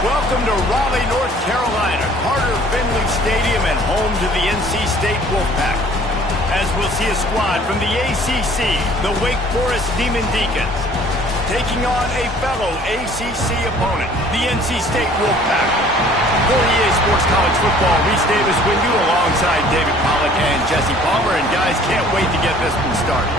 Welcome to Raleigh, North Carolina, Carter Finley Stadium and home to the NC State Wolfpack. As we'll see a squad from the ACC, the Wake Forest Demon Deacons, taking on a fellow ACC opponent, the NC State Wolfpack. For EA Sports College Football, Reese Davis with you alongside David Pollack and Jesse Palmer. And guys, can't wait to get this one started.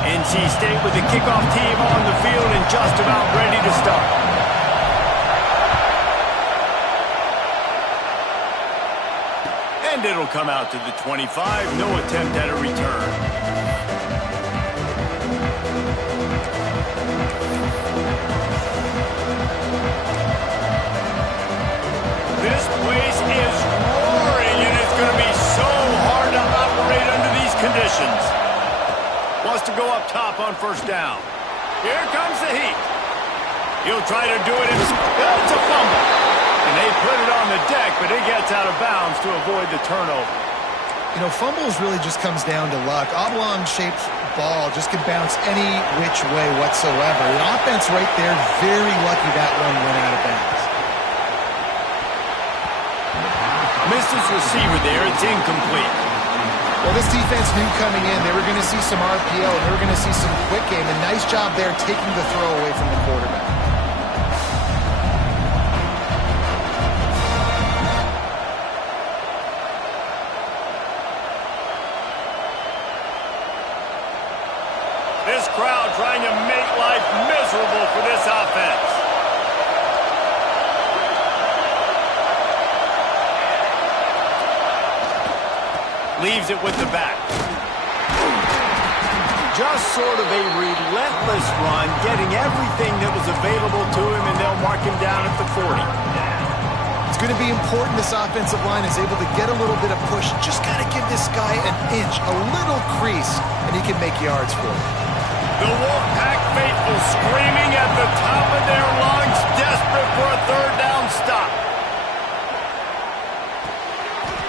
NC State with the kickoff team on the field and just about ready to start. And it'll come out to the 25. No attempt at a return. This place is roaring, and it's going to be so hard to operate under these conditions. Wants to go up top on first down. Here comes the heat. He'll try to do it. It's a fumble. And they put it on the deck, but it gets out of bounds to avoid the turnover. You know, fumbles really just comes down to luck. Oblong-shaped ball just can bounce any which way whatsoever. The offense right there, very lucky that one went out of bounds. Misses receiver there. It's incomplete. Well, this defense knew coming in they were going to see some RPO, and they were going to see some quick game. And nice job there taking the throw away from the quarterback. This crowd trying to make life miserable for this offense. Leaves it with the back. Just sort of a relentless run, getting everything that was available to him, and they'll mark him down at the 40. It's going to be important this offensive line is able to get a little bit of push. Just got to give this guy an inch, a little crease, and he can make yards for it. The Wolfpack faithful screaming at the top of their lungs, desperate for a third down stop.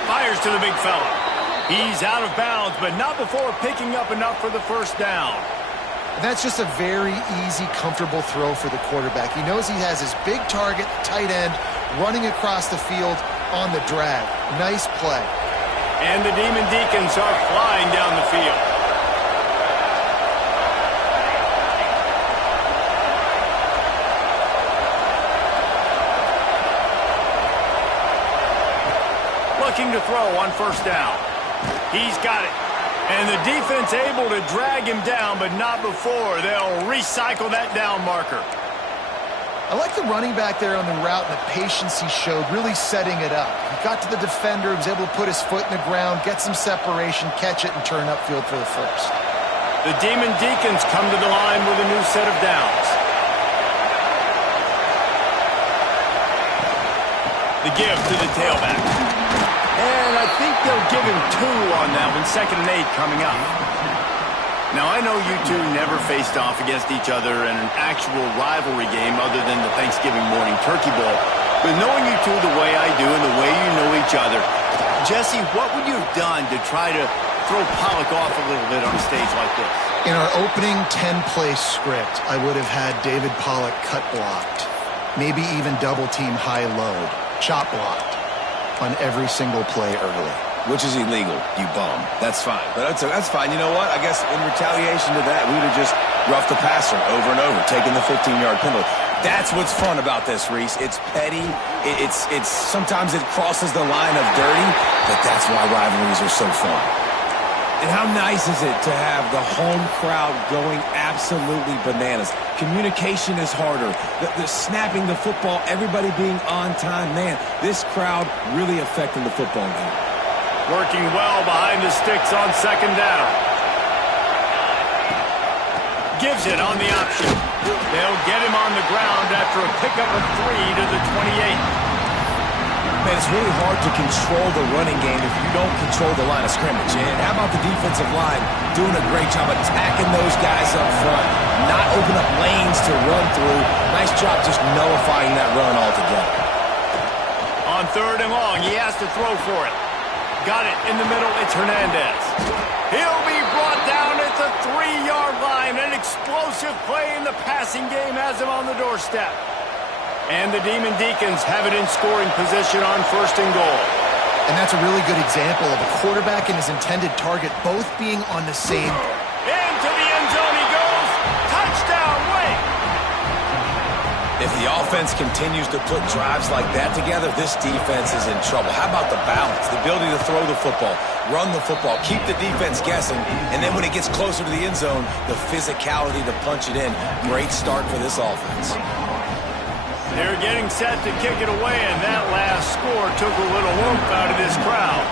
Fires to the big fella. He's out of bounds, but not before picking up enough for the first down. That's just a very easy, comfortable throw for the quarterback. He knows he has his big target, tight end, running across the field on the drag. Nice play. And the Demon Deacons are flying down the field. Looking to throw on first down. He's got it. And the defense able to drag him down, but not before they'll recycle that down marker. I like the running back there on the route and the patience he showed, really setting it up. He got to the defender, was able to put his foot in the ground, get some separation, catch it, and turn upfield for the first. The Demon Deacons come to the line with a new set of downs. The give to the tailback. And I think they'll give him 2 on that one, 2nd and 8 coming up. Now, I know you two never faced off against each other in an actual rivalry game other than the Thanksgiving morning turkey bowl. But knowing you two the way I do and the way you know each other, Jesse, what would you have done to try to throw Pollack off a little bit on a stage like this? In our opening 10-play script, I would have had David Pollack cut blocked, maybe even double-team high load, chop blocked on every single play early. Which is illegal, you bum. That's fine. But that's fine. You know what? I guess in retaliation to that, we would have just roughed the passer over and over, taking the 15-yard penalty. That's what's fun about this, Reese. It's petty. It's sometimes it crosses the line of dirty, but that's why rivalries are so fun. And how nice is it to have the home crowd going absolutely bananas? Communication is harder. The snapping the football, everybody being on time. Man, this crowd really affecting the football game. Working well behind the sticks on 2nd down. Gives it on the option. They'll get him on the ground after a pickup of 3 to the 28. Man, it's really hard to control the running game if you don't control the line of scrimmage. And how about the defensive line doing a great job attacking those guys up front, not open up lanes to run through. Nice job just nullifying that run altogether. On 3rd and long, he has to throw for it. Got it in the middle, it's Hernandez. He'll be brought down at the 3-yard line. An explosive play in the passing game has him on the doorstep. And the Deacons have it in scoring position on 1st and goal. And that's a really good example of a quarterback and his intended target both being on the same. Into the end zone he goes. Touchdown, Wake! If the offense continues to put drives like that together, this defense is in trouble. How about the balance, the ability to throw the football, run the football, keep the defense guessing, and then when it gets closer to the end zone, the physicality to punch it in. Great start for this offense. They're getting set to kick it away, and that last score took a little oomph out of this crowd.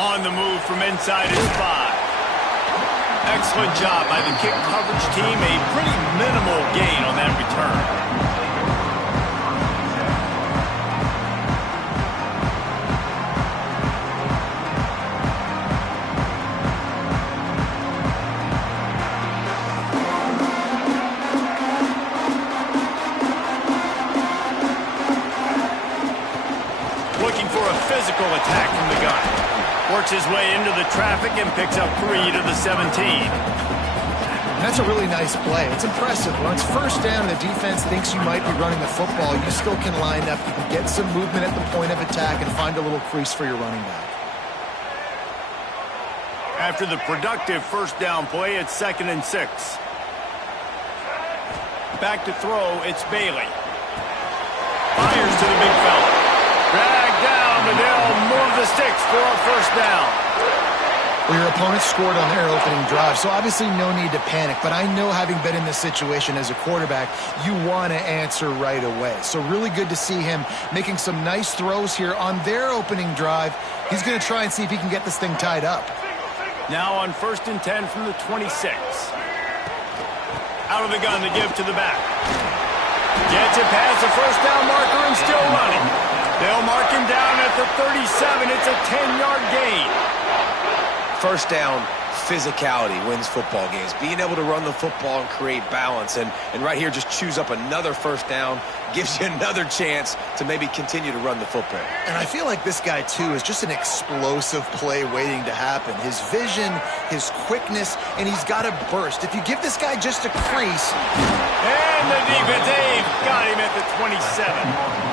On the move from inside his 5. Excellent job by the kick coverage team. A pretty minimal gain on that return. Physical attack from the gun. Works his way into the traffic and picks up 3 to the 17. That's a really nice play. It's impressive. When it's 1st down and the defense thinks you might be running the football, you still can line up. You can get some movement at the point of attack and find a little crease for your running back. After the productive 1st down play, it's 2nd and 6. Back to throw, it's Bailey. Fires to the big fella. Dragged down, and they'll move the sticks for a 1st down. Well, your opponent scored on their opening drive, so obviously no need to panic. But I know, having been in this situation as a quarterback, you want to answer right away. So really good to see him making some nice throws here on their opening drive. He's going to try and see if he can get this thing tied up. Now on 1st and 10 from the 26. Out of the gun to give to the back. Gets it past the 1st down marker and still running. They'll mark him down at the 37. It's a 10-yard gain. 1st down, physicality wins football games. Being able to run the football and create balance. And right here, just choose up another 1st down. Gives you another chance to maybe continue to run the football. And I feel like this guy, too, is just an explosive play waiting to happen. His vision, his quickness, and he's got a burst. If you give this guy just a crease. And the defense, they've got him at the 27.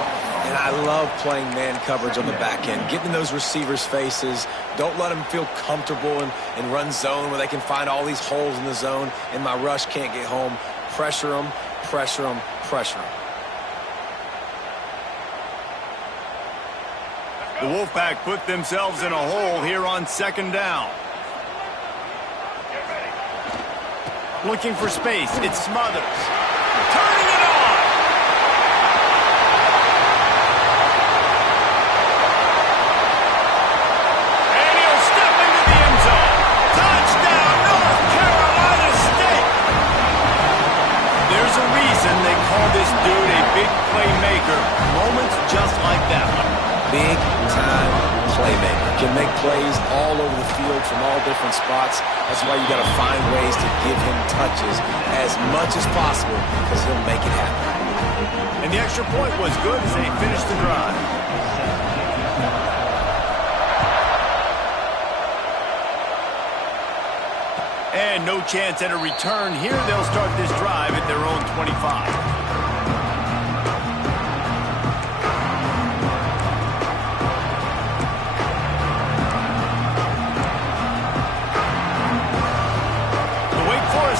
And I love playing man coverage on the back end, getting in those receivers' faces. Don't let them feel comfortable in run zone where they can find all these holes in the zone and my rush can't get home. Pressure them, pressure them, pressure them. The Wolfpack put themselves in a hole here on 2nd down. Looking for space, it's Smothers. Turning it on! And he'll step into the end zone. Touchdown, North Carolina State! There's a reason they call this dude a big playmaker. Moments just like that one. Big-time playmaker. Can make plays all over the field from all different spots. That's why you got to find ways to give him touches as much as possible because he'll make it happen. And the extra point was good as they finished the drive. And no chance at a return here. They'll start this drive at their own 25.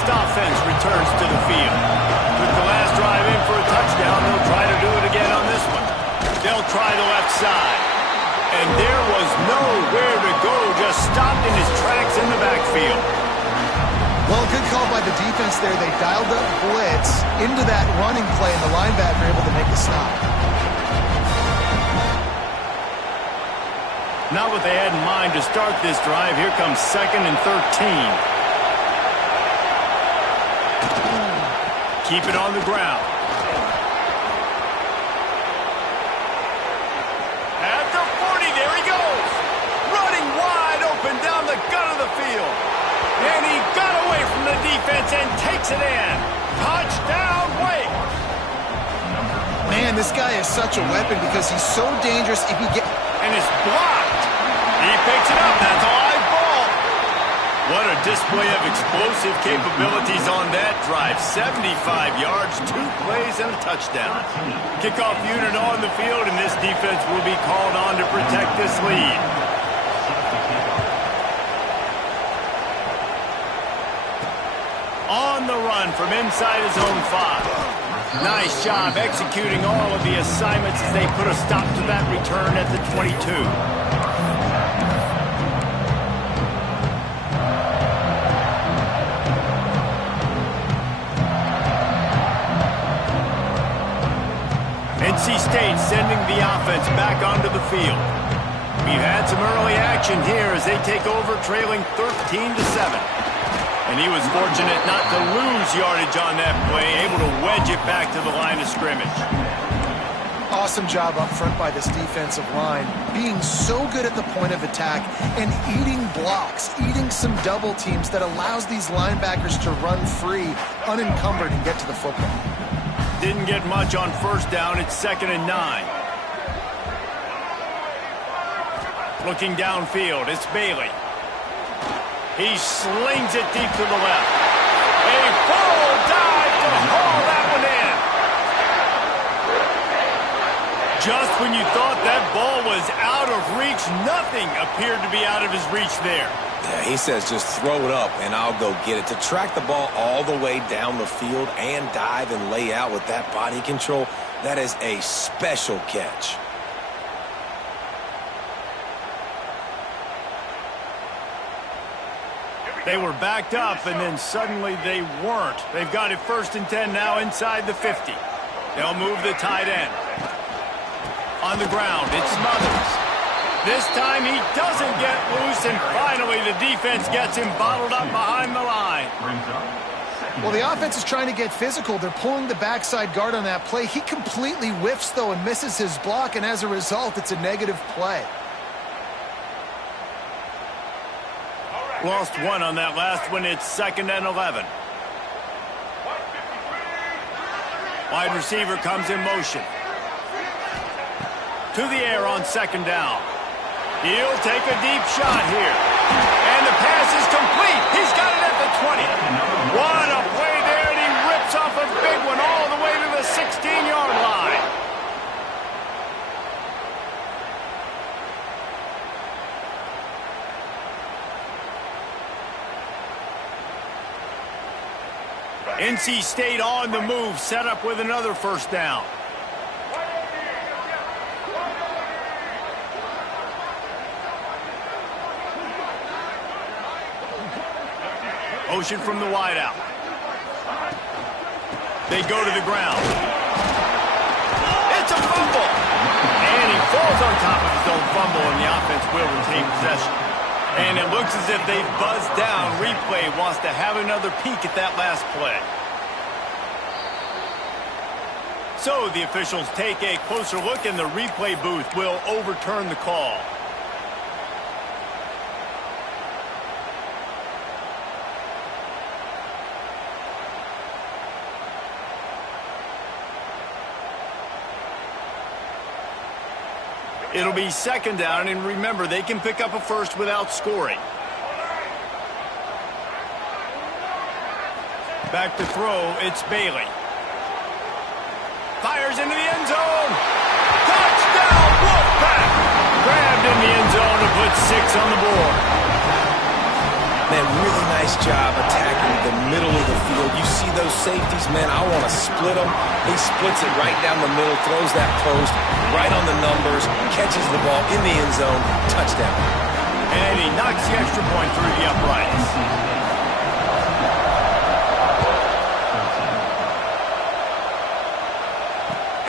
Offense returns to the field. Took the last drive in for a touchdown. They'll try to do it again on this one. They'll try the left side. And there was nowhere to go. Just stopped in his tracks in the backfield. Well, good call by the defense there. They dialed up blitz into that running play, and the linebacker able to make the stop. Not what they had in mind to start this drive. Here comes 2nd and 13. keep it on the ground. At the 40, there he goes. Running wide open down the gut of the field. And he got away from the defense and takes it in. Touchdown, Wake. Man, this guy is such a weapon because he's so dangerous if he gets... And it's blocked. He picks it up. That's a live ball. What a display of explosive capabilities on that drive. 75 yards, 2 plays, and a touchdown. Kickoff unit on the field, and this defense will be called on to protect this lead. On the run from inside his own 5. Nice job executing all of the assignments as they put a stop to that return at the 22. NC State sending the offense back onto the field. We've had some early action here as they take over trailing 13-7. And he was fortunate not to lose yardage on that play, able to wedge it back to the line of scrimmage. Awesome job up front by this defensive line, being so good at the point of attack and eating blocks, eating some double teams that allows these linebackers to run free, unencumbered, and get to the football. Didn't get much on first down. It's 2nd and 9. Looking downfield, it's Bailey. He slings it deep to the left. A full dive to haul that one in. Just when you thought that ball was out of reach, nothing appeared to be out of his reach there. Yeah, he says just throw it up and I'll go get it. To track the ball all the way down the field and dive and lay out with that body control, that is a special catch. They were backed up, and then suddenly they weren't. They've got it 1st and 10 now inside the 50. They'll move the tight end. On the ground, it's Smothers. This time he doesn't get loose, and finally the defense gets him bottled up behind the line. Well, the offense is trying to get physical. They're pulling the backside guard on that play. He completely whiffs, though, and misses his block, and as a result, it's a negative play. Lost one on that last one. It's 2nd and 11. Wide receiver comes in motion. To the air on 2nd down. He'll take a deep shot here. And the pass is complete. He's got it at the 20. What a play there, and he rips off a big one all the way to the 16-yard line. NC State on the move, set up with another 1st down. Motion from the wideout. They go to the ground. It's a fumble. And he falls on top of his own fumble, and the offense will retain possession. And it looks as if they've buzzed down. Replay wants to have another peek at that last play. So the officials take a closer look, and the replay booth will overturn the call. It'll be 2nd down, and remember, they can pick up a first without scoring. Back to throw, it's Bailey. Fires into the end zone. Touchdown, Wolfpack! Grabbed in the end zone to put 6 on the board. Man, really nice job attacking the middle of the field. You see those safeties, man, I want to split them. He splits it right down the middle, throws that post right on the numbers, catches the ball in the end zone, touchdown. And he knocks the extra point through the uprights.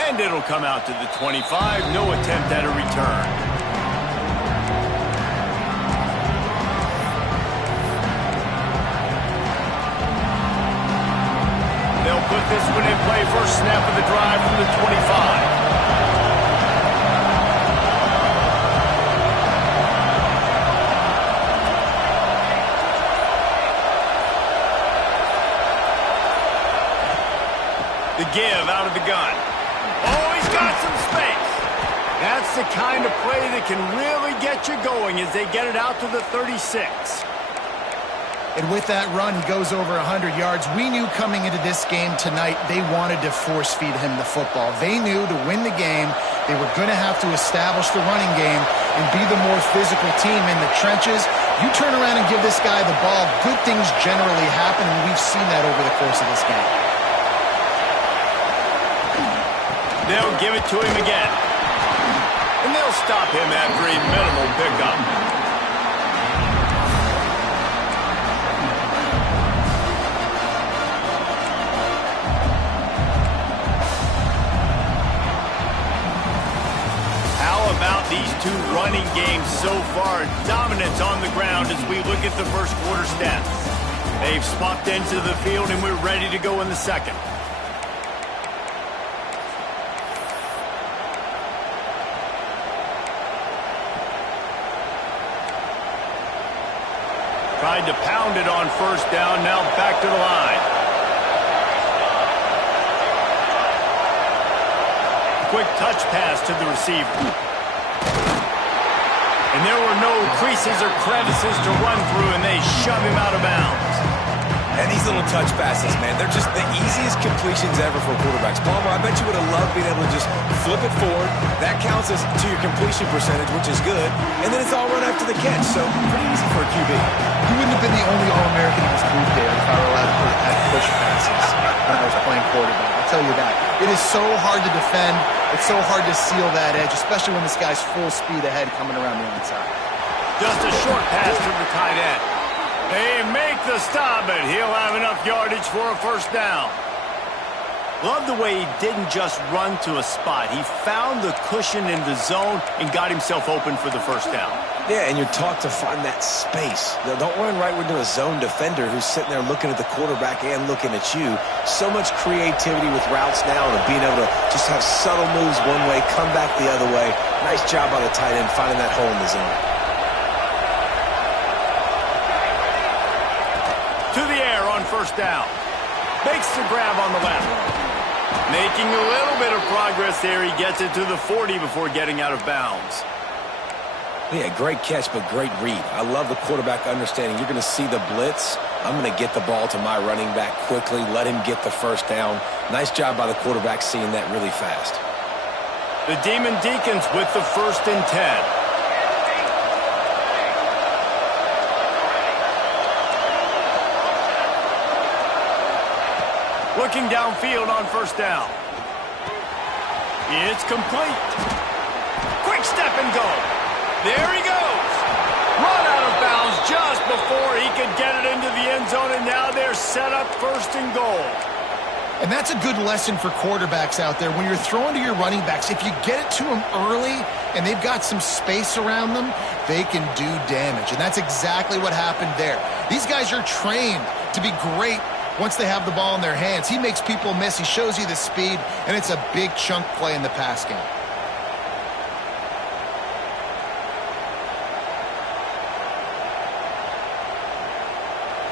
And it'll come out to the 25. No attempt at a return. They'll put this one in play. First snap of the drive from the 25. The give out of the gun. Oh, he's got some space. That's the kind of play that can really get you going as they get it out to the 36. And with that run, he goes over 100 yards. We knew coming into this game tonight they wanted to force feed him the football. They knew to win the game, they were going to have to establish the running game and be the more physical team in the trenches. You turn around and give this guy the ball, good things generally happen, and we've seen that over the course of this game. They'll give it to him again. And they'll stop him after a minimal pickup. How about these two running games so far? Dominance on the ground as we look at the first quarter stats. They've swapped into the field and we're ready to go in the second. Tried to pound it on first down, now back to the line. Quick touch pass to the receiver. And there were no creases or crevices to run through, and they shove him out of bounds. And these little touch passes, man, they're just the easiest completions ever for quarterbacks. Palmer, I bet you would have loved being able to just flip it forward. That counts as to your completion percentage, which is good. And then it's all run after the catch, so pretty easy for a QB. You wouldn't have been the only All-American in this booth, David, if I were allowed to have push passes when I was playing quarterback. I'll tell you that. It is so hard to defend. It's so hard to seal that edge, especially when this guy's full speed ahead coming around the inside. Just a short pass to the tight end. They make the stop, but he'll have enough yardage for a first down. Love the way he didn't just run to a spot. He found the cushion in the zone and got himself open for the first down. Yeah, and you're taught to find that space. Now, don't run right into a zone defender who's sitting there looking at the quarterback and looking at you. So much creativity with routes now and being able to just have subtle moves one way, come back the other way. Nice job by the tight end finding that hole in the zone. To the air on first down. Makes the grab on the left. Making a little bit of progress there. He gets it to the 40 before getting out of bounds. Yeah, great catch, but great read. I love the quarterback understanding. You're going to see the blitz. I'm going to get the ball to my running back quickly, let him get the first down. Nice job by the quarterback seeing that really fast. The Deacons with the 1st and 10. Looking downfield on first down. It's complete. Quick step and go. There he goes. Run out of bounds just before he could get it into the end zone, and now they're set up 1st and goal. And that's a good lesson for quarterbacks out there. When you're throwing to your running backs, if you get it to them early and they've got some space around them, they can do damage. And that's exactly what happened there. These guys are trained to be great once they have the ball in their hands. He makes people miss. He shows you the speed, and it's a big chunk play in the pass game.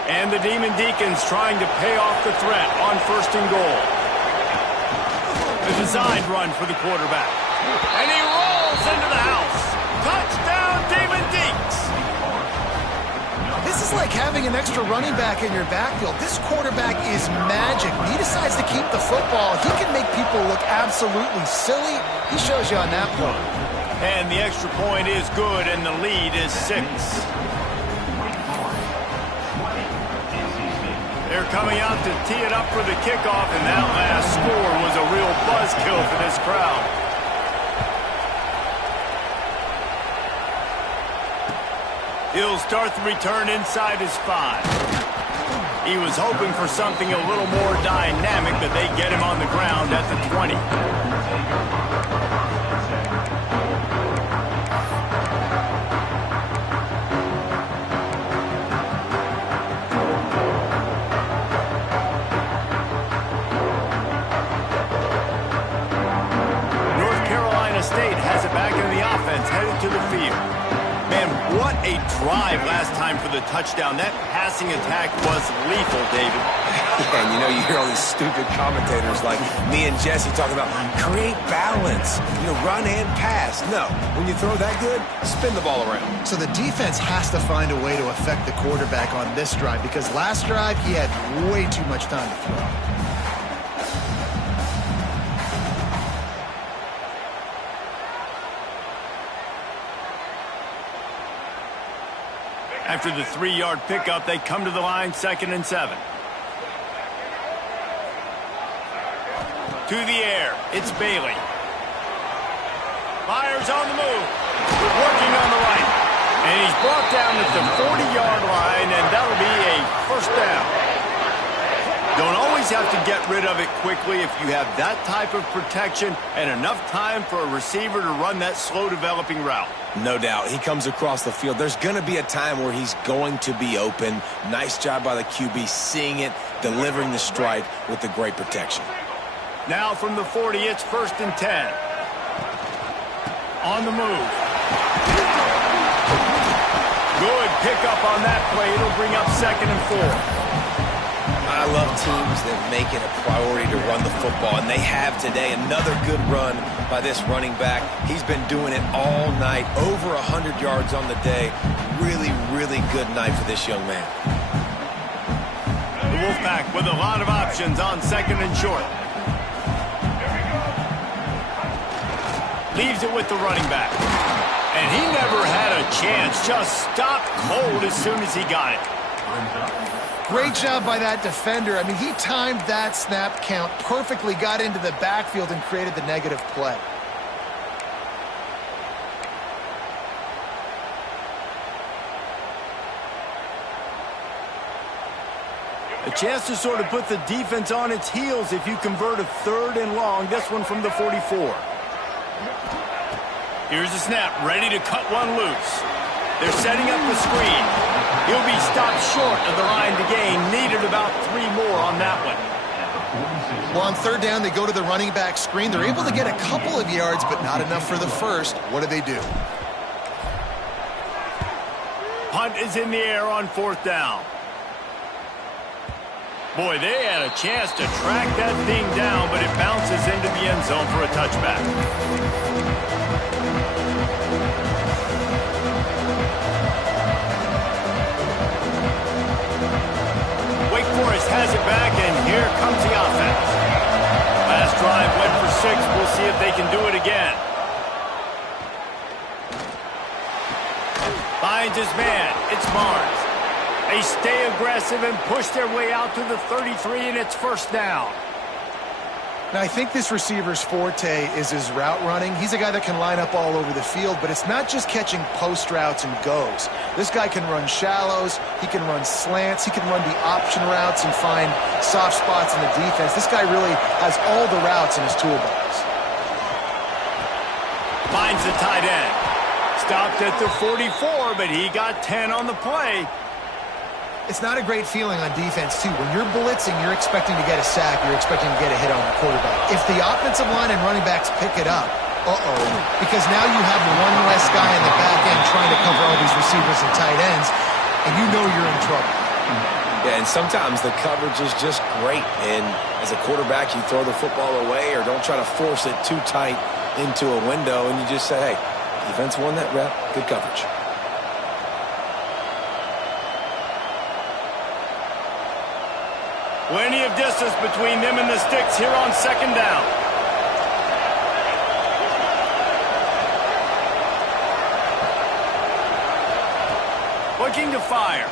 And the Deacons trying to pay off the threat on 1st and goal. A designed run for the quarterback. And he rolls into the house. Touchdown, Deacons. This is like having an extra running back in your backfield. This quarterback is magic. When he decides to keep the football, he can make people look absolutely silly. He shows you on that play. And the extra point is good, and the lead is 6. They're coming out to tee it up for the kickoff, and that last score was a real buzzkill for this crowd. He'll start the return inside his 5. He was hoping for something a little more dynamic, but they get him on the ground at the 20. time for the touchdown. That passing attack was lethal, David. Yeah, and you know, you hear all these stupid commentators like me and Jesse talking about create balance, run and pass. No, when you throw that good, spin the ball around. So the defense has to find a way to affect the quarterback on this drive because last drive he had way too much time to throw. After the 3-yard pickup, they come to the line, 2nd and 7. To the air, it's Bailey. Myers on the move, working on the right. And he's brought down at the 40-yard line, and that'll be a first down. Don't always have to get rid of it quickly if you have that type of protection and enough time for a receiver to run that slow-developing route. No doubt. He comes across the field. There's going to be a time where he's going to be open. Nice job by the QB seeing it, delivering the strike with the great protection. Now from the 40, it's 1st and 10. On the move. Good pickup on that play. It'll bring up 2nd and 4. I love teams that make it a priority to run the football, and they have today. Another good run by this running back. He's been doing it all night, over 100 yards on the day. Really, really good night for this young man. The Wolfpack with a lot of options on 2nd and short. Leaves it with the running back. And he never had a chance, just stopped cold as soon as he got it. Great job by that defender. I mean, he timed that snap count perfectly, got into the backfield and created the negative play. A chance to sort of put the defense on its heels if you convert a 3rd and long, this one from the 44. Here's the snap, ready to cut one loose. They're setting up the screen. He'll be stopped short of the line to gain. Needed about 3 more on that one. Well, on 3rd down, they go to the running back screen. They're able to get a couple of yards, but not enough for the first. What do? Punt is in the air on 4th down. Boy, they had a chance to track that thing down, but it bounces into the end zone for a touchback. Has it back, and here comes the offense. Last drive went for 6. We'll see if they can do it again. Finds his man. It's Barnes. They stay aggressive and push their way out to the 33, and it's 1st down. Now, I think this receiver's forte is his route running. He's a guy that can line up all over the field, but it's not just catching post routes and goes. This guy can run shallows, he can run slants, he can run the option routes and find soft spots in the defense. This guy really has all the routes in his toolbox. Finds the tight end. Stopped at the 44, but he got 10 on the play. It's not a great feeling on defense, too. When you're blitzing, you're expecting to get a sack. You're expecting to get a hit on the quarterback. If the offensive line and running backs pick it up, because now you have one less guy in the back end trying to cover all these receivers and tight ends, and you know you're in trouble. Yeah, and sometimes the coverage is just great. And as a quarterback, you throw the football away or don't try to force it too tight into a window, and you just say, hey, defense won that rep, good coverage. Plenty of distance between them and the sticks here on 2nd down. Looking to fire.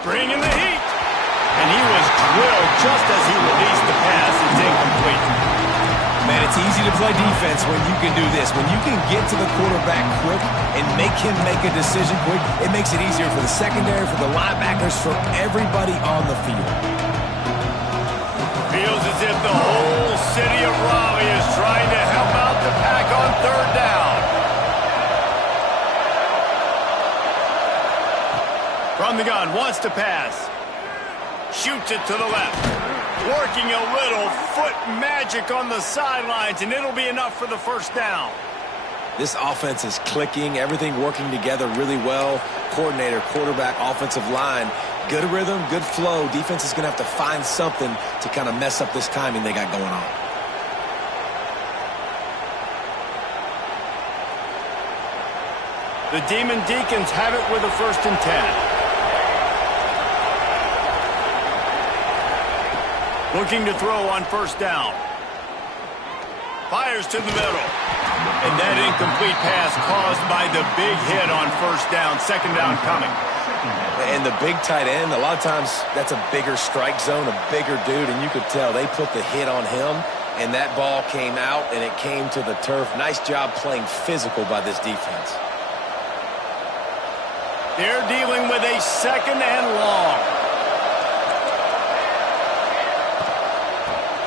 Bringing the heat. And he was drilled just as he released the pass. It's incomplete. Man, it's easy to play defense when you can do this. When you can get to the quarterback quick and make him make a decision quick, it makes it easier for the secondary, for the linebackers, for everybody on the field. Feels as if the whole city of Raleigh is trying to help out the Pack on 3rd down. From the gun, wants to pass. Shoots it to the left. Working a little foot magic on the sidelines, and it'll be enough for the 1st down. This offense is clicking, everything working together really well. Coordinator, quarterback, offensive line, good rhythm, good flow. Defense is going to have to find something to kind of mess up this timing they got going on. The Demon Deacons have it with a 1st and 10. Looking to throw on 1st down. Fires to the middle. And that incomplete pass caused by the big hit on 1st down. 2nd down coming. And the big tight end, a lot of times that's a bigger strike zone, a bigger dude, and you could tell they put the hit on him, and that ball came out, and it came to the turf. Nice job playing physical by this defense. They're dealing with a 2nd and long.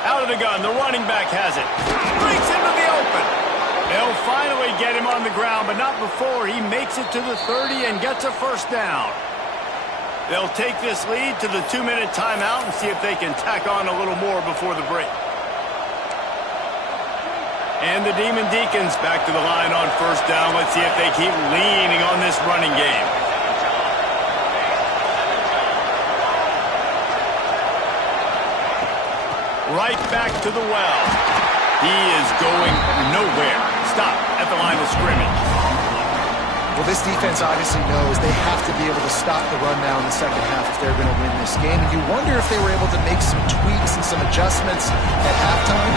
Out of the gun, the running back has it. Breaks into the open. They'll finally get him on the ground, but not before he makes it to the 30 and gets a 1st down. They'll take this lead to the 2-minute timeout and see if they can tack on a little more before the break. And the Demon Deacons back to the line on 1st down. Let's see if they keep leaning on this running game. Right back to the well. He is going nowhere. Stop at the line of scrimmage. Well, this defense obviously knows they have to be able to stop the run now in the 2nd half if they're going to win this game. And you wonder if they were able to make some tweaks and some adjustments at halftime,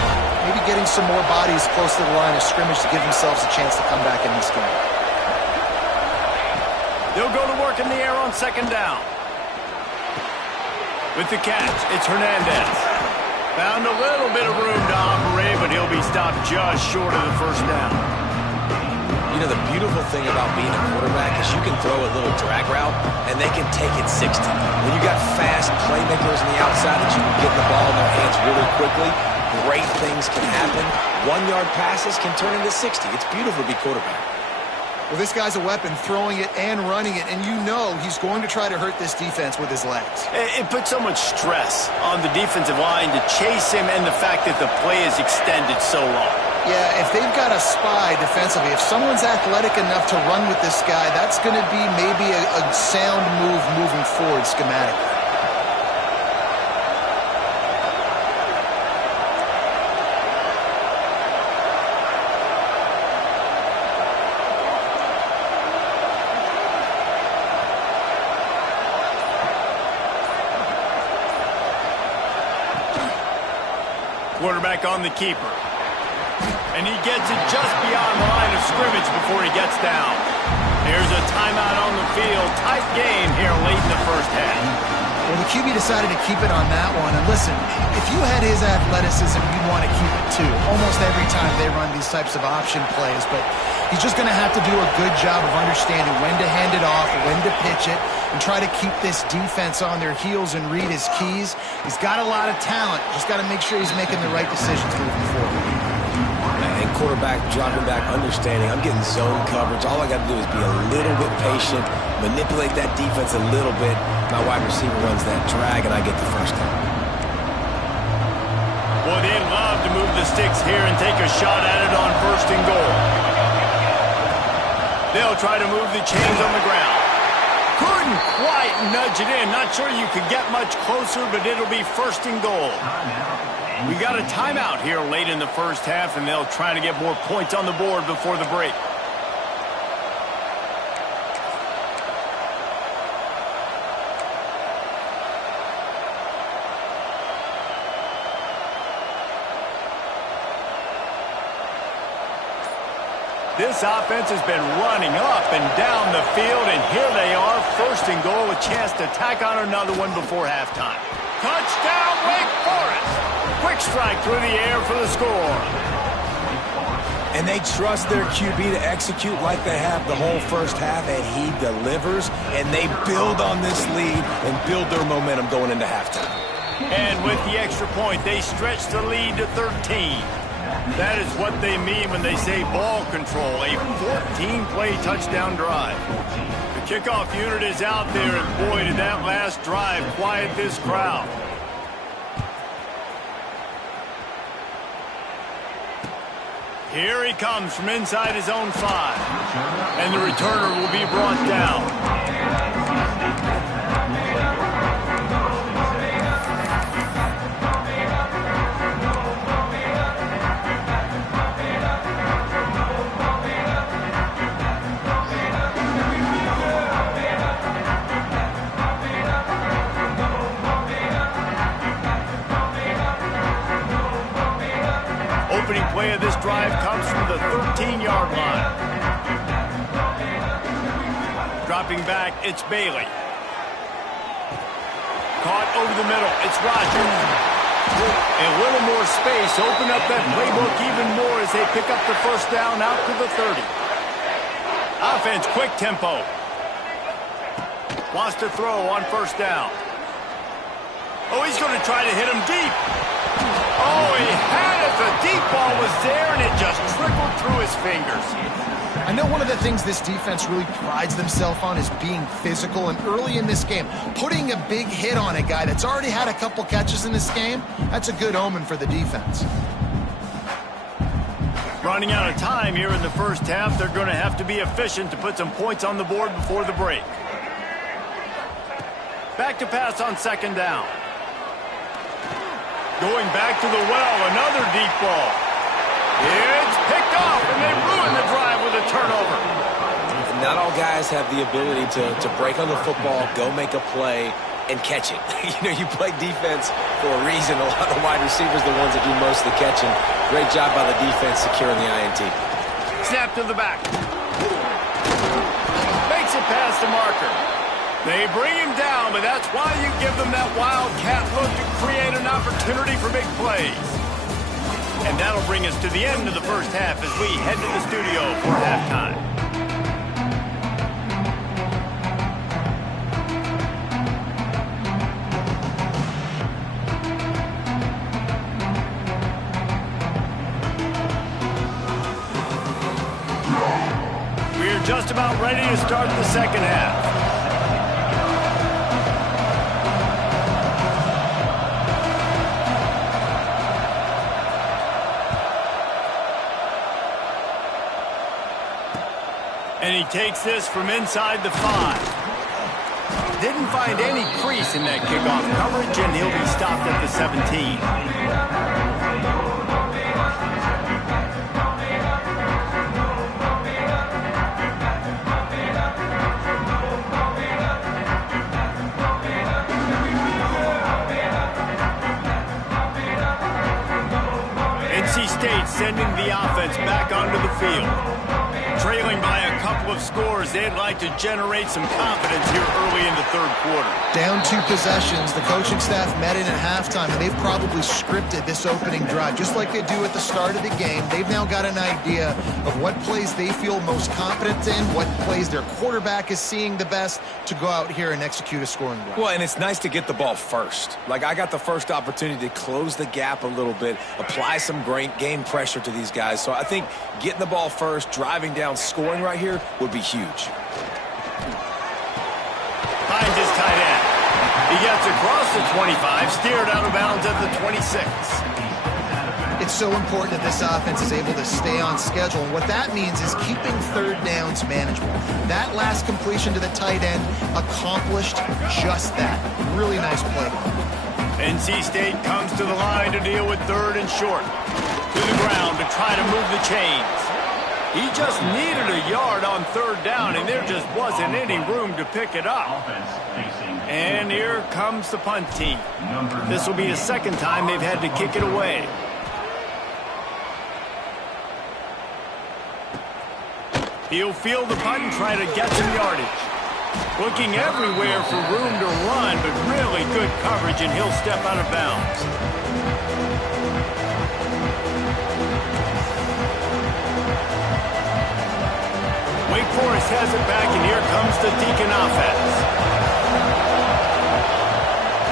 maybe getting some more bodies close to the line of scrimmage to give themselves a chance to come back in this game. They'll go to work in the air on 2nd down. With the catch, it's Hernandez. Found a little bit of room to operate, but he'll be stopped just short of the 1st down. You know, the beautiful thing about being a quarterback is you can throw a little drag route, and they can take it 60. When you got fast playmakers on the outside that you can get the ball in their hands really quickly, great things can happen. 1-yard passes can turn into 60. It's beautiful to be quarterback. Well, this guy's a weapon, throwing it and running it, and you know he's going to try to hurt this defense with his legs. It puts so much stress on the defensive line to chase him and the fact that the play is extended so long. Yeah, if they've got a spy defensively, if someone's athletic enough to run with this guy, that's going to be maybe a sound move moving forward schematically. Quarterback on the keeper. And he gets it just beyond the line of scrimmage before he gets down. Here's a timeout on the field. Tight game here late in the 1st half. Well, the QB decided to keep it on that one. And listen, if you had his athleticism, you'd want to keep it too. Almost every time they run these types of option plays. But he's just going to have to do a good job of understanding when to hand it off, when to pitch it, and try to keep this defense on their heels and read his keys. He's got a lot of talent. Just got to make sure he's making the right decisions moving forward. And quarterback dropping back, understanding I'm getting zone coverage. All I got to do is be a little bit patient, manipulate that defense a little bit. My wide receiver runs that drag, and I get the 1st down. Boy, they'd love to move the sticks here and take a shot at it on 1st and goal. They'll try to move the chains on the ground. Couldn't quite nudge it in. Not sure you could get much closer, but it'll be 1st and goal. We got a timeout here late in the 1st half, and they'll try to get more points on the board before the break. This offense has been running up and down the field, and here they are, 1st and goal, a chance to tack on another one before halftime. Touchdown, Wake Forest! Quick strike through the air for the score. And they trust their QB to execute like they have the whole 1st half, and he delivers, and they build on this lead and build their momentum going into halftime. And with the extra point, they stretch the lead to 13. That is what they mean when they say ball control, a 14-play touchdown drive. The kickoff unit is out there, and boy, did that last drive quiet this crowd. Here he comes from inside his own 5. And the returner will be brought down. Opening play of this drive comes from the 13-yard line. Dropping back, it's Bailey. Caught over the middle, it's Rodgers. A little more space, open up that playbook even more as they pick up the first down out to the 30. Offense, quick tempo. Wants to throw on first down. Oh, he's going to try to hit him deep. Oh, he had it. The deep ball was there, and it just trickled through his fingers. I know one of the things this defense really prides themselves on is being physical, and early in this game, putting a big hit on a guy that's already had a couple catches in this game, that's a good omen for the defense. Running out of time here in the first half, they're going to have to be efficient to put some points on the board before the break. Back to pass on second down. Going back to the well, another deep ball. It's picked off, and they ruin the drive with a turnover. Not all guys have the ability to break on the football, go make a play, and catch it. You play defense for a reason. A lot of the wide receivers are the ones that do most of the catching. Great job by the defense securing the INT. Snap to the back. Makes it past the marker. They bring him down, but that's why you give them that wildcat look to create an opportunity for big plays. And that'll bring us to the end of the first half as we head to the studio for halftime. We're just about ready to start the second half. And he takes this from inside the 5. Didn't find any crease in that kickoff coverage, and he'll be stopped at the 17. NC State sending the offense back onto the field. Trailing by a couple of scores, they'd like to generate some confidence here early in the third quarter. Down 2 possessions, the coaching staff met in at halftime, and they've probably scripted this opening drive. Just like they do at the start of the game, they've now got an idea of what plays they feel most confident in, what plays their quarterback is seeing the best to go out here and execute a scoring drive. Well, and it's nice to get the ball first. Like, I got the first opportunity to close the gap a little bit, apply some great game pressure to these guys. So I think getting the ball first, driving down, scoring right here would be huge. Finds his tight end. He gets across the 25, steered out of bounds at the 26. It's so important that this offense is able to stay on schedule, and what that means is keeping third downs manageable. That last completion to the tight end accomplished just that. Really nice play. NC State comes to the line to deal with third and short. To the ground to try to move the chains. He just needed a yard on third down, and there just wasn't any room to pick it up. And here comes the punt team. This will be the second time they've had to kick it away. He'll field the punt and try to get some yardage. Looking everywhere for room to run, but really good coverage, and he'll step out of bounds. Wake Forest has it back, and here comes the Deacon offense.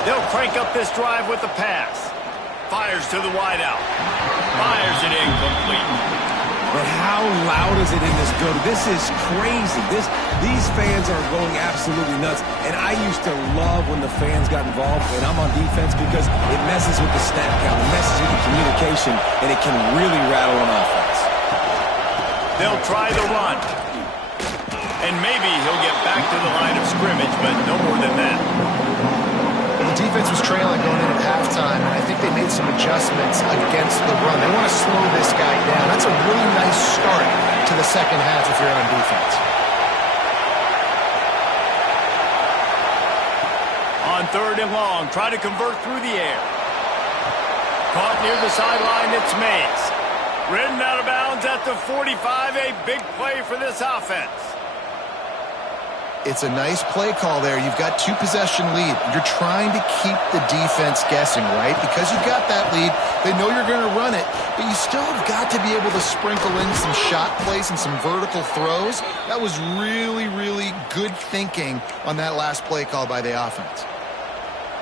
They'll crank up this drive with the pass. Fires to the wideout. Fires it incomplete. But how loud is it in this building? This is crazy. These fans are going absolutely nuts. And I used to love when the fans got involved, and I'm on defense, because it messes with the snap count, it messes with the communication, and it can really rattle an offense. They'll try the run. And maybe he'll get back to the line of scrimmage, but no more than that. The defense was trailing going in at halftime, and I think they made some adjustments against the run. They want to slow this guy down. That's a really nice start to the second half if you're on defense. On 3rd and long, try to convert through the air. Caught near the sideline, it's Mays. Ridden out of bounds at the 45, a big play for this offense. It's a nice play call there. You've got 2-possession lead. You're trying to keep the defense guessing, right? Because you've got that lead, they know you're going to run it, but you still have got to be able to sprinkle in some shot plays and some vertical throws. That was really, really good thinking on that last play call by the offense.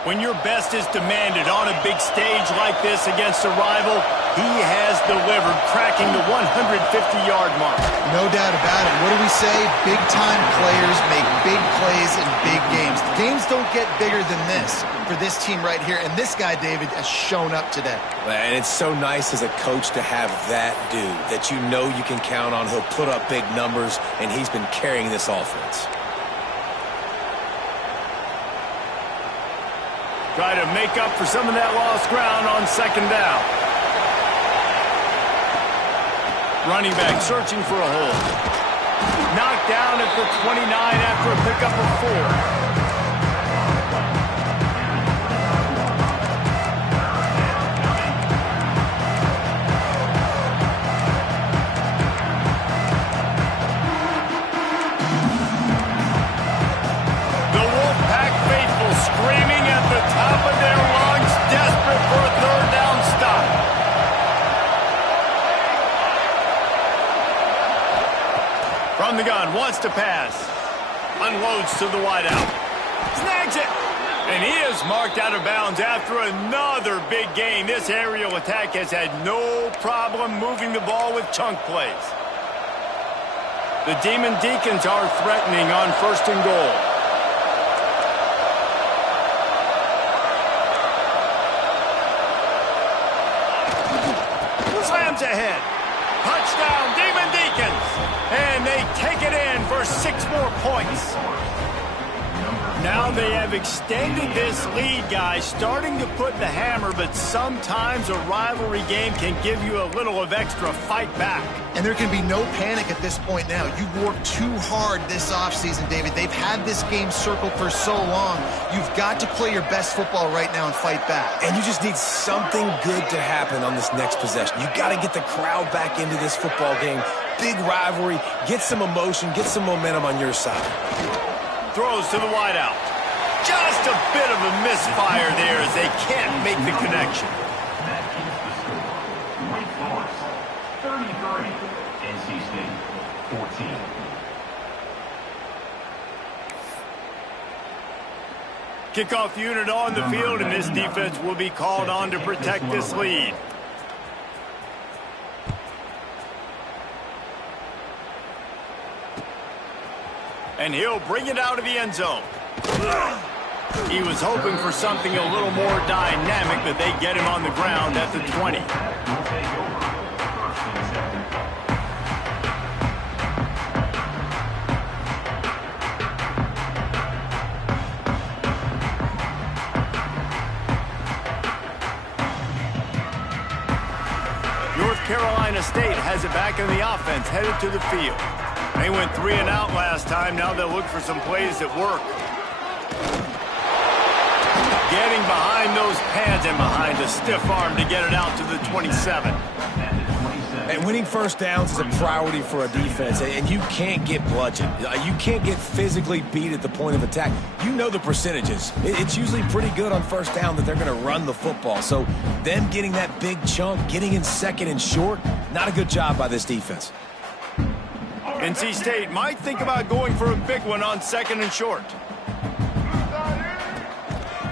When your best is demanded on a big stage like this against a rival, he has delivered, cracking the 150-yard mark. No doubt about it. What do we say? Big-time players make big plays in big games. The games don't get bigger than this for this team right here, and this guy, David, has shown up today. And it's so nice as a coach to have that dude that you know you can count on. He'll put up big numbers, and he's been carrying this offense. Try to make up for some of that lost ground on 2nd down. Running back searching for a hole. Knocked down at the 29 after a pickup of 4. The Wolfpack faithful screaming at the top of their lungs, desperate for a 3rd down stop. From the gun, wants to pass. Unloads to the wideout. Snags it. And he is marked out of bounds after another big gain. This aerial attack has had no problem moving the ball with chunk plays. The Deacons are threatening on 1st and goal. Slams ahead. Touchdown, Deacons. And they take it in for 6 more points. Now they have extended this lead, guys, starting to put the hammer, but sometimes a rivalry game can give you a little of extra fight back. And there can be no panic at this point now. You've worked too hard this offseason, David. They've had this game circled for so long. You've got to play your best football right now and fight back. And you just need something good to happen on this next possession. You got to get the crowd back into this football game. Big rivalry. Get some emotion. Get some momentum on your side. Throws to the wideout. Just a bit of a misfire there as they can't make the connection. 33, NC State 14. Kickoff unit on the field, and this defense will be called on to protect this lead. And he'll bring it out of the end zone. He was hoping for something a little more dynamic, but they get him on the ground at the 20. North Carolina State has it back in the offense, headed to the field. They went 3 and out last time. Now they'll look for some plays that work. Getting behind those pads and behind a stiff arm to get it out to the 27. And winning 1st downs is a priority for a defense, and you can't get bludgeoned. You can't get physically beat at the point of attack. You know the percentages. It's usually pretty good on 1st down that they're going to run the football. So them getting that big chunk, getting in 2nd and short, not a good job by this defense. NC State might think about going for a big one on 2nd and short.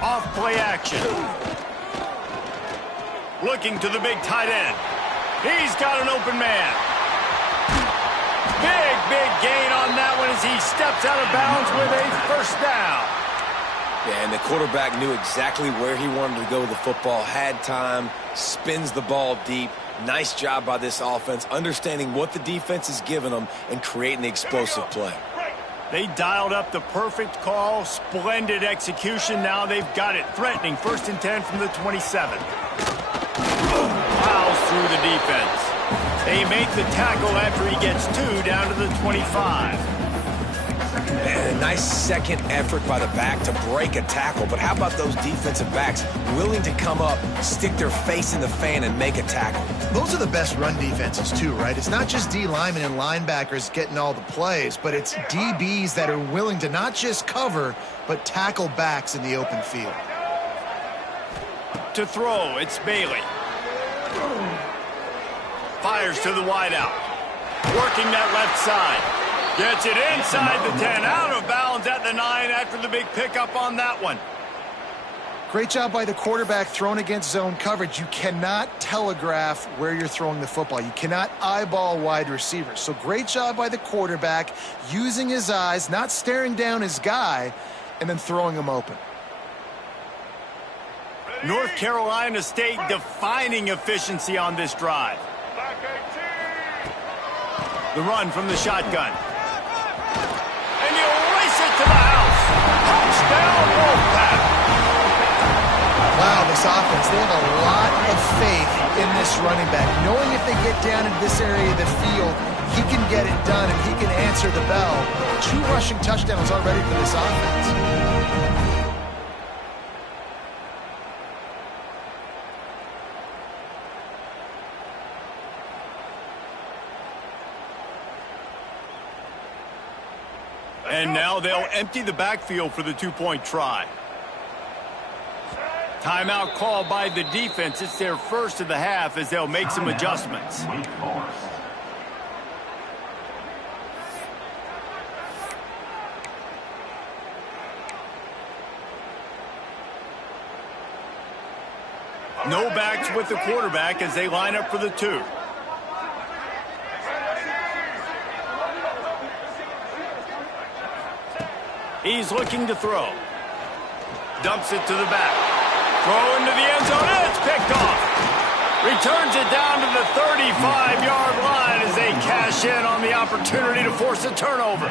Off play action. Looking to the big tight end. He's got an open man. Big gain on that one as he steps out of bounds with a 1st down. Yeah, and the quarterback knew exactly where he wanted to go with the football, had time, spins the ball deep, Nice job by this offense, understanding what the defense is giving them and creating the explosive play. They dialed up the perfect call, splendid execution. Now they've got it. Threatening 1st and 10 from the 27. Plows through the defense. They make the tackle after he gets 2 down to the 25. And a nice second effort by the back to break a tackle. But how about those defensive backs willing to come up, stick their face in the fan, and make a tackle? Those are the best run defenses too, right? It's not just D linemen and linebackers getting all the plays, but it's DBs that are willing to not just cover, but tackle backs in the open field. To throw, it's Bailey. Fires to the wideout. Working that left side. Gets it inside the 10, out of bounds at the 9 after the big pickup on that one. Great job by the quarterback thrown against zone coverage. You cannot telegraph where you're throwing the football. You cannot eyeball wide receivers. So great job by the quarterback using his eyes, not staring down his guy, and then throwing him open. North Carolina State defining efficiency on this drive. The run from the shotgun. And you race it to the house. Touchdown, Wolfpack. Wow, this offense, they have a lot of faith in this running back. Knowing if they get down into this area of the field, he can get it done and he can answer the bell. 2 rushing touchdowns already for this offense. And now they'll empty the backfield for the 2-point try. Timeout called by the defense. It's their first of the half as they'll make some adjustments. No backs with the quarterback as they line up for the 2. He's looking to throw. Dumps it to the back. Throw into the end zone, and it's picked off. Returns it down to the 35-yard line as they cash in on the opportunity to force a turnover.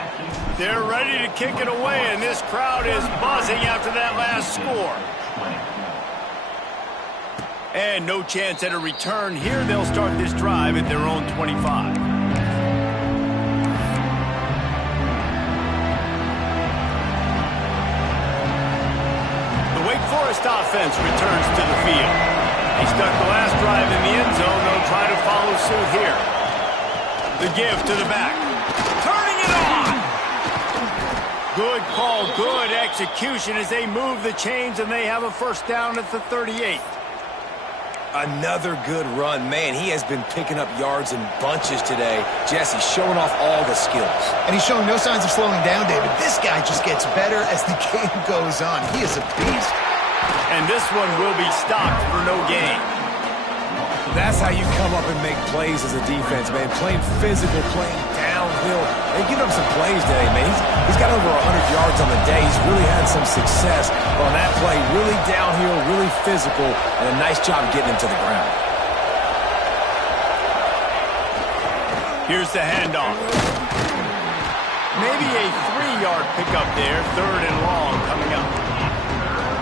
They're ready to kick it away, and this crowd is buzzing after that last score. And no chance at a return here. They'll start this drive at their own 25. Forest offense returns to the field. They stuck the last drive in the end zone. They'll try to follow suit here. The give to the back. Turning it on! Good call, good execution as they move the chains and they have a first down at the 38. Another good run. Man, he has been picking up yards in bunches today. Jesse showing off all the skills. And he's showing no signs of slowing down, David. This guy just gets better as the game goes on. He is a beast. And this one will be stopped for no gain. That's how you come up and make plays as a defense, man. Playing physical, playing downhill. They give him some plays today, man. He's got over 100 yards on the day. He's really had some success on that play. Really downhill, really physical, and a nice job getting him to the ground. Here's the handoff. Maybe a 3-yard pickup there. 3rd and long coming up.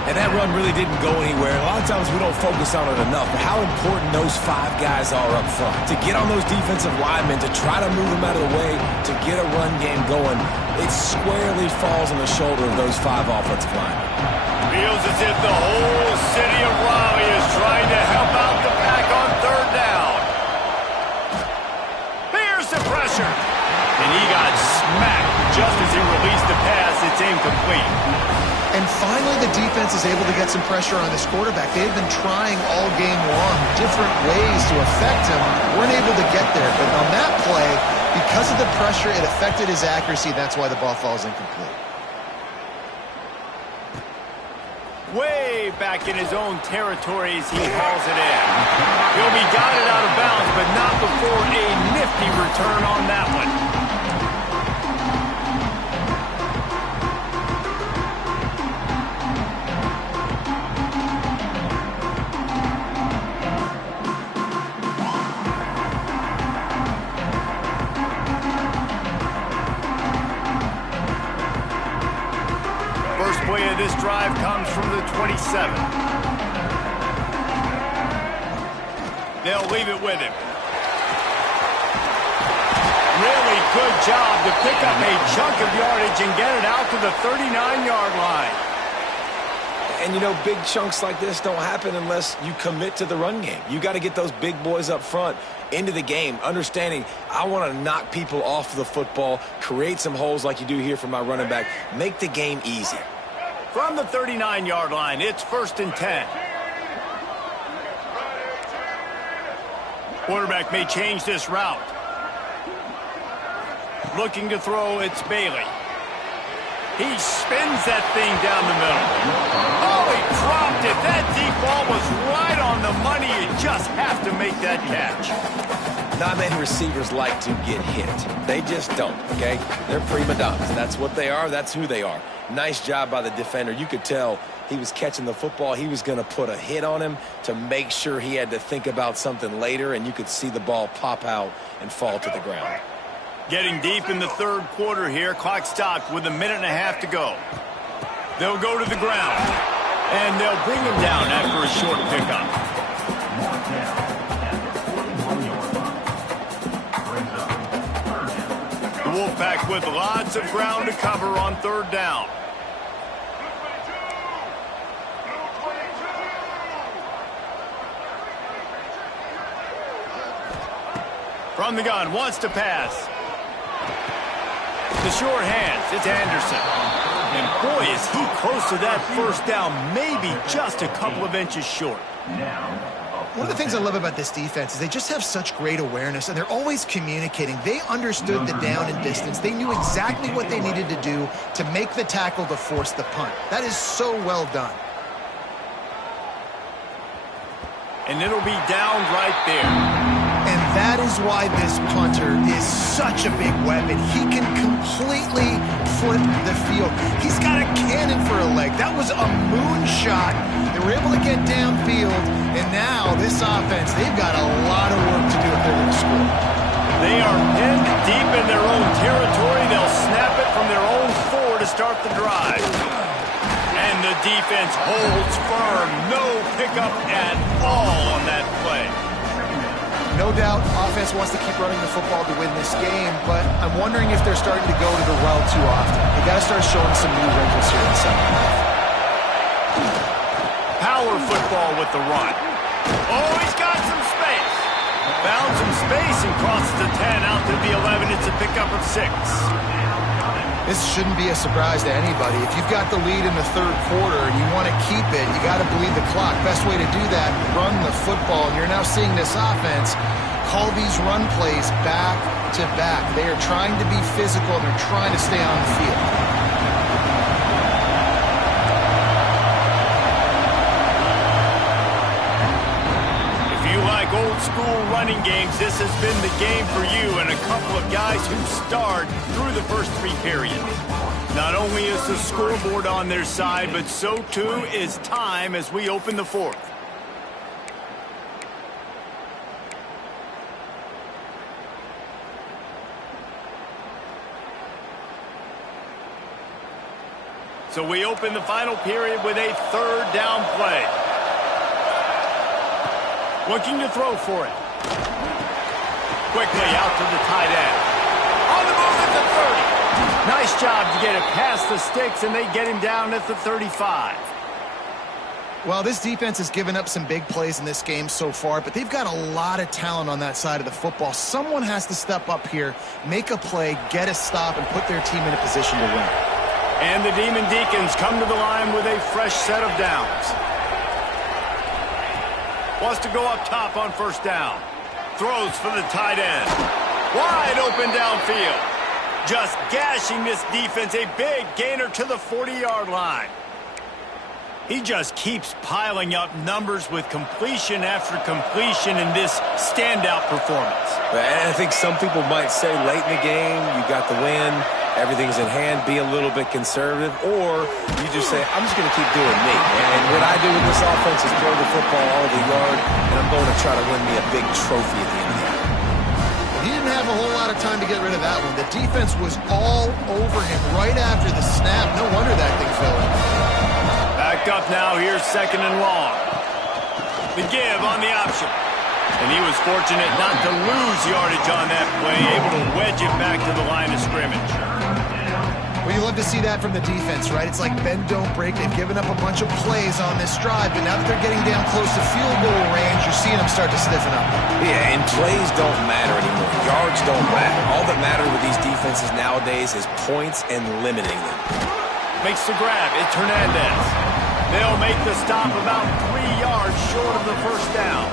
And that run really didn't go anywhere. A lot of times we don't focus on it enough, but how important those 5 guys are up front. To get on those defensive linemen, to try to move them out of the way, to get a run game going, it squarely falls on the shoulder of those 5 offensive linemen. Feels as if the whole city of Raleigh is trying to help out the Pack on 3rd down. Here's the pressure. And he got smacked just as he released the pass. It's incomplete. And finally, the defense is able to get some pressure on this quarterback. They've been trying all game long different ways to affect him. Weren't able to get there. But on that play, because of the pressure, it affected his accuracy. That's why the ball falls incomplete. Way back in his own territory as he hauls it in. He'll be guided out of bounds, but not before a nifty return on that one. drive comes from the 27. They'll leave it with him. Really good job to pick up a chunk of yardage and get it out to the 39-yard line. And, you know, big chunks like this don't happen unless you commit to the run game. You got to get those big boys up front into the game, understanding I want to knock people off the football, create some holes like you do here for my running back, make the game easy. From the 39-yard line, it's 1st and 10. Quarterback may change this route. Looking to throw, it's Bailey. He spins that thing down the middle. Oh, he dropped it. That deep ball was right on the money. You just have to make that catch. Not many receivers like to get hit. They just don't, okay? They're prima donnas. That's what they are. That's who they are. Nice job by the defender. You could tell he was catching the football. He was going to put a hit on him to make sure he had to think about something later, and you could see the ball pop out and fall to the ground. Getting deep in the third quarter here. Clock stopped with 1.5 minutes to go. They'll go to the ground, and they'll bring him down after a short pickup. The Wolfpack with lots of ground to cover on 3rd down. From the gun, wants to pass. The sure hands, it's Anderson. And boy, is he close to that 1st down, maybe just a couple of inches short. One of the things I love about this defense is they just have such great awareness, and they're always communicating. They understood the down and distance. They knew exactly what they needed to do to make the tackle to force the punt. That is so well done. And it'll be down right there. And that is why this punter is such a big weapon. He can completely flip the field. He's got a cannon for a leg. That was a moonshot. They were able to get downfield, and now this offense, they've got a lot of work to do if they're going to score. They are pinned deep in their own territory. They'll snap it from their own 4 to start the drive. And the defense holds firm. No pickup at all on that play. No doubt, offense wants to keep running the football to win this game, but I'm wondering if they're starting to go to the well too often. They got to start showing some new wrinkles here in the second half. Power football with the run. Oh, he's got some space. Found some space and crosses the 10 out to the 11. It's a pickup of 6. This shouldn't be a surprise to anybody. If you've got the lead in the third quarter and you want to keep it, you got to bleed the clock. Best way to do that, run the football. And you're now seeing this offense call these run plays back to back. They are trying to be physical, and they're trying to stay on the field. Old school running games, this has been the game for you, and a couple of guys who starred through the first 3 periods. Not only is the scoreboard on their side, but so too is time as we open the 4th. So we open the final period with a 3rd down play. Looking to throw for it. Quickly out to the tight end. On the move at the 30. Nice job to get it past the sticks, and they get him down at the 35. Well, this defense has given up some big plays in this game so far, but they've got a lot of talent on that side of the football. Someone has to step up here, make a play, get a stop, and put their team in a position to win. And the Demon Deacons come to the line with a fresh set of downs. Wants to go up top on 1st down. Throws for the tight end. Wide open downfield. Just gashing this defense. A big gainer to the 40-yard line. He just keeps piling up numbers with completion after completion in this standout performance. And I think some people might say late in the game, you got the win, everything's in hand, be a little bit conservative, or you just say, I'm just going to keep doing me. And what I do with this offense is throw the football all over the yard, and I'm going to try to win me a big trophy at the end of the game. He didn't have a whole lot of time to get rid of that one. The defense was all over him right after the snap. No wonder that thing fell in. picked up now. Here's 2nd and long. The give on the option. And he was fortunate not to lose yardage on that play, able to wedge it back to the line of scrimmage. Well, you love to see that from the defense, right? It's like bend, don't break. They've given up a bunch of plays on this drive, but now that they're getting down close to field goal range, you're seeing them start to stiffen up. Yeah, and plays don't matter anymore. Yards don't matter. All that matters with these defenses nowadays is points and limiting them. Makes the grab. It's Hernandez. They'll make the stop about 3 yards short of the first down.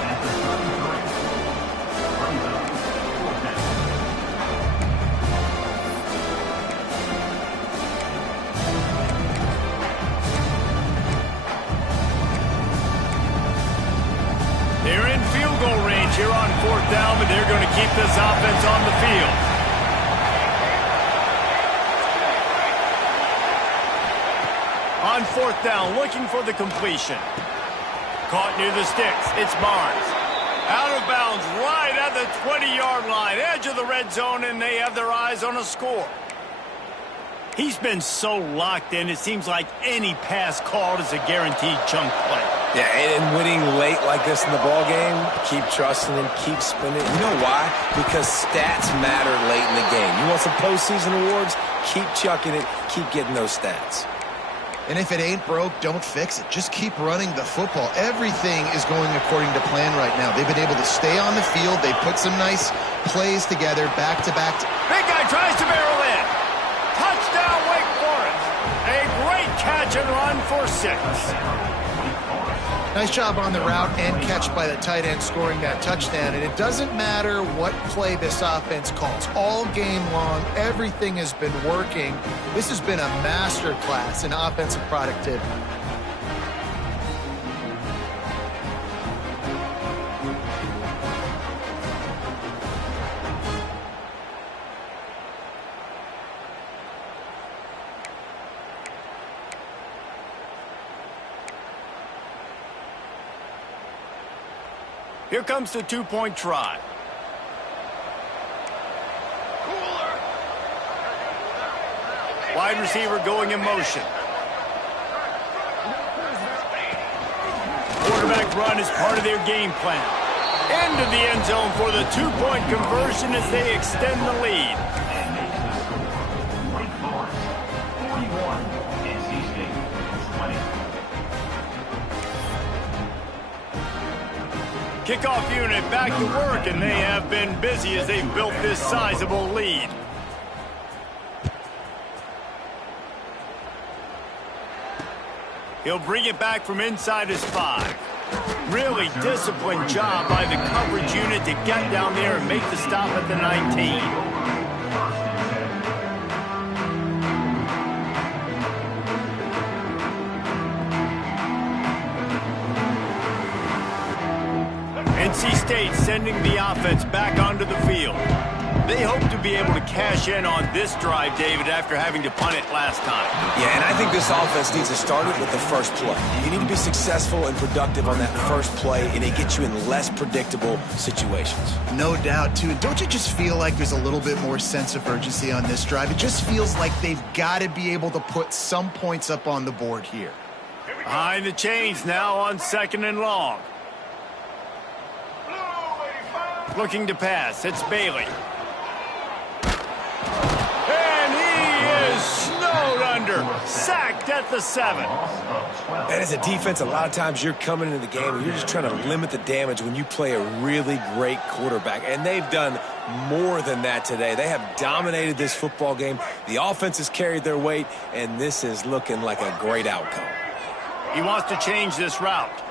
They're in field goal range here on 4th down, but they're going to keep this offense on the field. On 4th down, looking for the completion. Caught near the sticks. It's Barnes. Out of bounds right at the 20-yard line, edge of the red zone, and they have their eyes on a score. He's been so locked in, it seems like any pass called is a guaranteed chunk play. Yeah, and winning late like this in the ball game, keep trusting him, keep spinning. You know why? Because stats matter late in the game. You want some postseason awards? Keep chucking it, keep getting those stats. And if it ain't broke, don't fix it. Just keep running the football. Everything is going according to plan right now. They've been able to stay on the field. They put some nice plays together, back-to-back. Big guy tries to barrel in. Touchdown, Wake Forest. A great catch and run for 6. Nice job on the route and catch by the tight end scoring that touchdown. And it doesn't matter what play this offense calls. All game long, everything has been working. This has been a master class in offensive productivity. Here comes the 2-point try. Wide receiver going in motion. Quarterback run is part of their game plan. Into the end zone for the 2-point conversion as they extend the lead. Wake Forest, 41. NC State, 20. Kickoff unit back to work, and they have been busy as they've built this sizable lead. He'll bring it back from inside his 5. Really disciplined job by the coverage unit to get down there and make the stop at the 19. NC State sending the offense back onto the field. They hope to be able to cash in on this drive, David, after having to punt it last time. Yeah, and I think this offense needs to start it with the first play. You need to be successful and productive on that first play, and it gets you in less predictable situations. No doubt, too. And don't you just feel like there's a little bit more sense of urgency on this drive? It just feels like they've got to be able to put some points up on the board here. Behind the chains now on 2nd and long. Looking to pass. It's Bailey. And he is snowed under. Sacked at the 7. And as a defense, a lot of times you're coming into the game and you're just trying to limit the damage when you play a really great quarterback. And they've done more than that today. They have dominated this football game. The offense has carried their weight, and this is looking like a great outcome. He wants to change this route.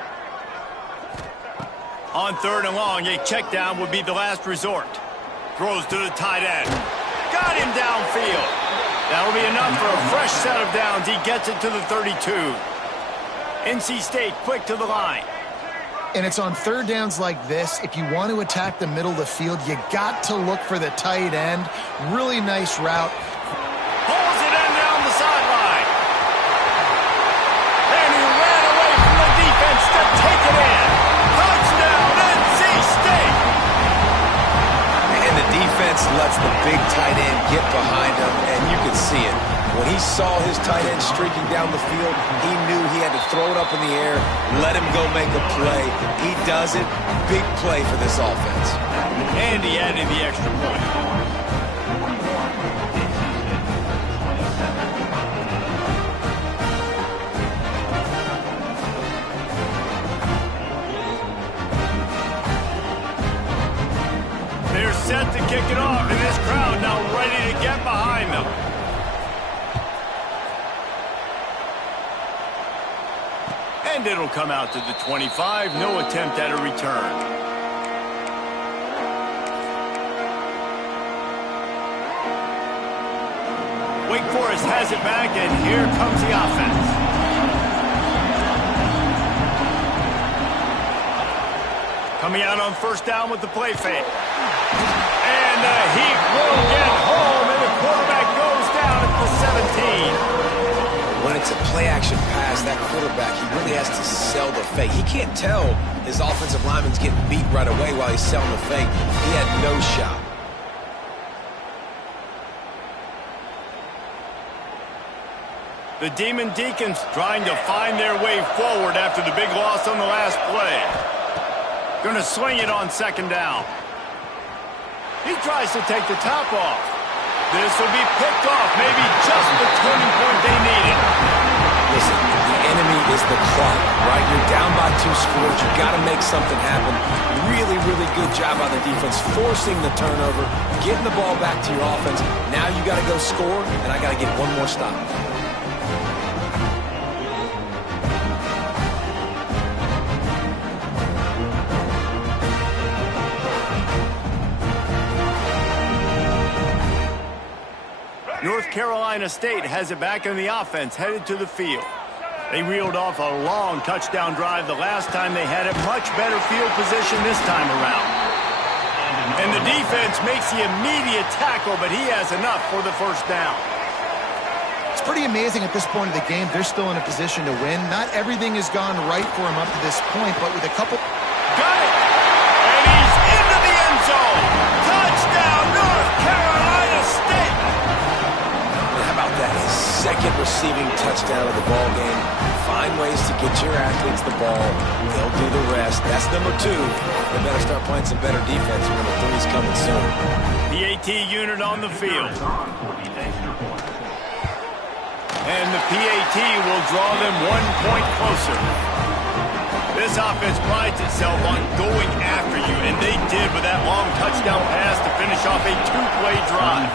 On 3rd and long, a check down would be the last resort. Throws to the tight end. Got him downfield. That'll be enough for a fresh set of downs. He gets it to the 32. NC State quick to the line. And it's on 3rd downs like this. If you want to attack the middle of the field, you got to look for the tight end. Really nice route. Pulls it in down the sideline. And he ran away from the defense to take it in. Touchdown, NC State. And the defense lets the big tight end get behind him, and you can see it. When he saw his tight end streaking down the field, he knew he had to throw it up in the air, let him go make a play. He does it. Big play for this offense. And he added the extra point. They're set to kick it off, and this crowd now ready to get behind them. And it'll come out to the 25. No attempt at a return. Wake Forest has it back, and here comes the offense. Coming out on first down with the play fake. And the heat will get home, and the quarterback goes down at the 17. When it's a play-action pass, that quarterback, he really has to sell the fake. He can't tell his offensive lineman's getting beat right away while he's selling the fake. He had no shot. The Demon Deacons trying to find their way forward after the big loss on the last play. Going to swing it on second down. He tries to take the top off. This will be picked off, maybe just the turning point they needed. Listen, the enemy is the clock, right? You're down by 2 scores. You've got to make something happen. Really, really good job by the defense, forcing the turnover, getting the ball back to your offense. Now you got to go score, and I got to get one more stop. North Carolina State has it back in the offense, headed to the field. They reeled off a long touchdown drive the last time they had it. Much better field position this time around. And the defense makes the immediate tackle, but he has enough for the first down. It's pretty amazing at this point of the game. They're still in a position to win. Not everything has gone right for them up to this point, but with a couple... Got it! And he's into the end zone! Touchdown, North Carolina State! How about that? His second receiving touchdown of the ball game. Find ways to get your athletes the ball. They'll do the rest. That's number 2. They better start playing some better defense. Number 3 is coming soon. The AT unit on the field. And the PAT will draw them 1 point closer. This offense prides itself on going after you, and they did with that long touchdown pass to finish off a 2-play drive.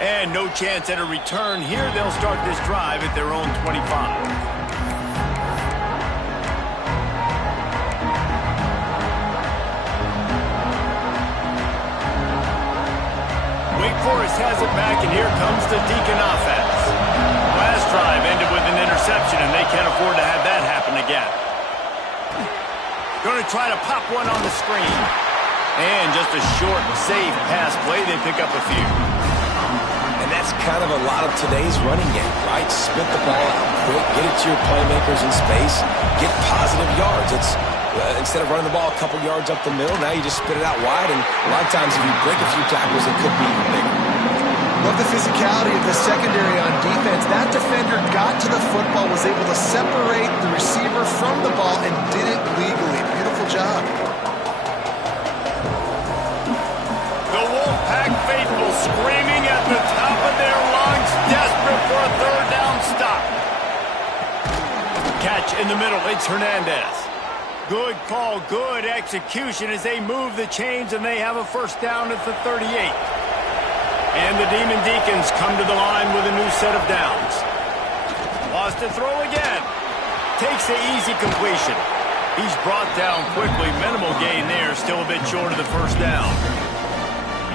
And no chance at a return here. They'll start this drive at their own 25. Wake Forest has it back, and here comes the Deacon offense. Last drive ended with an interception, and they can't afford to have that happen again. Going to try to pop one on the screen. And just a short, safe pass play. They pick up a few. And that's kind of a lot of today's running game, right? Spit the ball out quick, get it to your playmakers in space, get positive yards. It's instead of running the ball a couple yards up the middle, now you just spit it out wide, and a lot of times if you break a few tackles, it could be even bigger. Love the physicality of the secondary on defense. That defender got to the football, was able to separate the receiver from the ball, and did it legally. Beautiful job. The Wolfpack faithful screaming at the top of their lungs, desperate for a third down stop. Catch in the middle, it's Hernandez. Good call, good execution as they move the chains, and they have a first down at the 38. And the Demon Deacons come to the line with a new set of downs. Lost to throw again. Takes the easy completion. He's brought down quickly. Minimal gain there, still a bit short of the first down.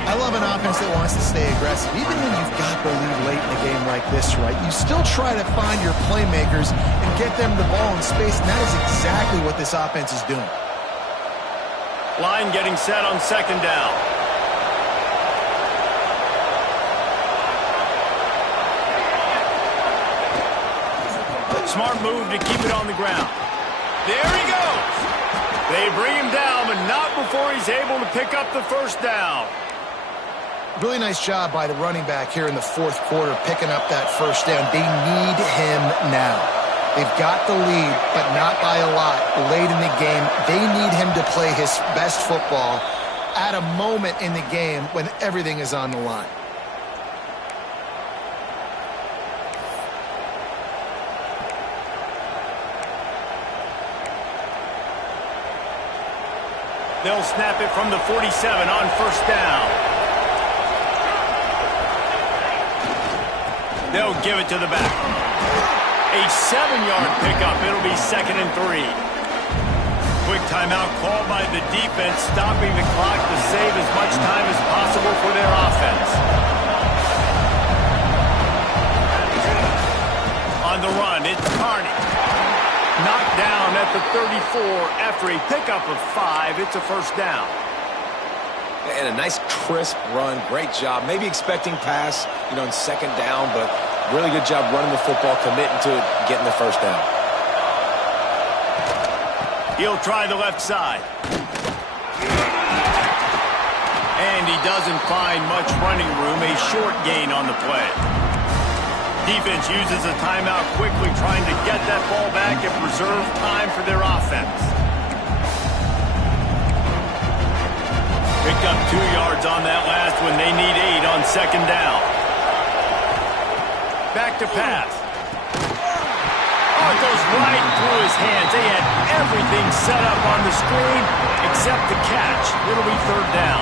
I love an offense that wants to stay aggressive. Even when you've got the lead late in a game like this, right, you still try to find your playmakers and get them the ball in space, and that is exactly what this offense is doing. Line getting set on second down. Smart move to keep it on the ground. There he goes. They bring him down, but not before he's able to pick up the first down. Really nice job by the running back here in the fourth quarter, picking up that first down. They need him now. They've got the lead, but not by a lot late in the game. They need him to play his best football at a moment in the game when everything is on the line. They'll snap it from the 47 on first down. They'll give it to the back. A 7-yard pickup. It'll be 2nd and 3. Quick timeout called by the defense, stopping the clock to save as much time as possible for their offense. On the run, it's Carney. Knocked down at the 34 after a pickup of 5. It's a first down. And a nice crisp run. Great job. Maybe expecting pass, in 2nd down, but really good job running the football, committing to it, getting the first down. He'll try the left side. And he doesn't find much running room. A short gain on the play. Defense uses a timeout quickly, trying to get that ball back and preserve time for their offense. Picked up 2 yards on that last one. They need 8 on 2nd down. Back to pass. Oh, it goes right through his hands. They had everything set up on the screen except the catch. It'll be 3rd down.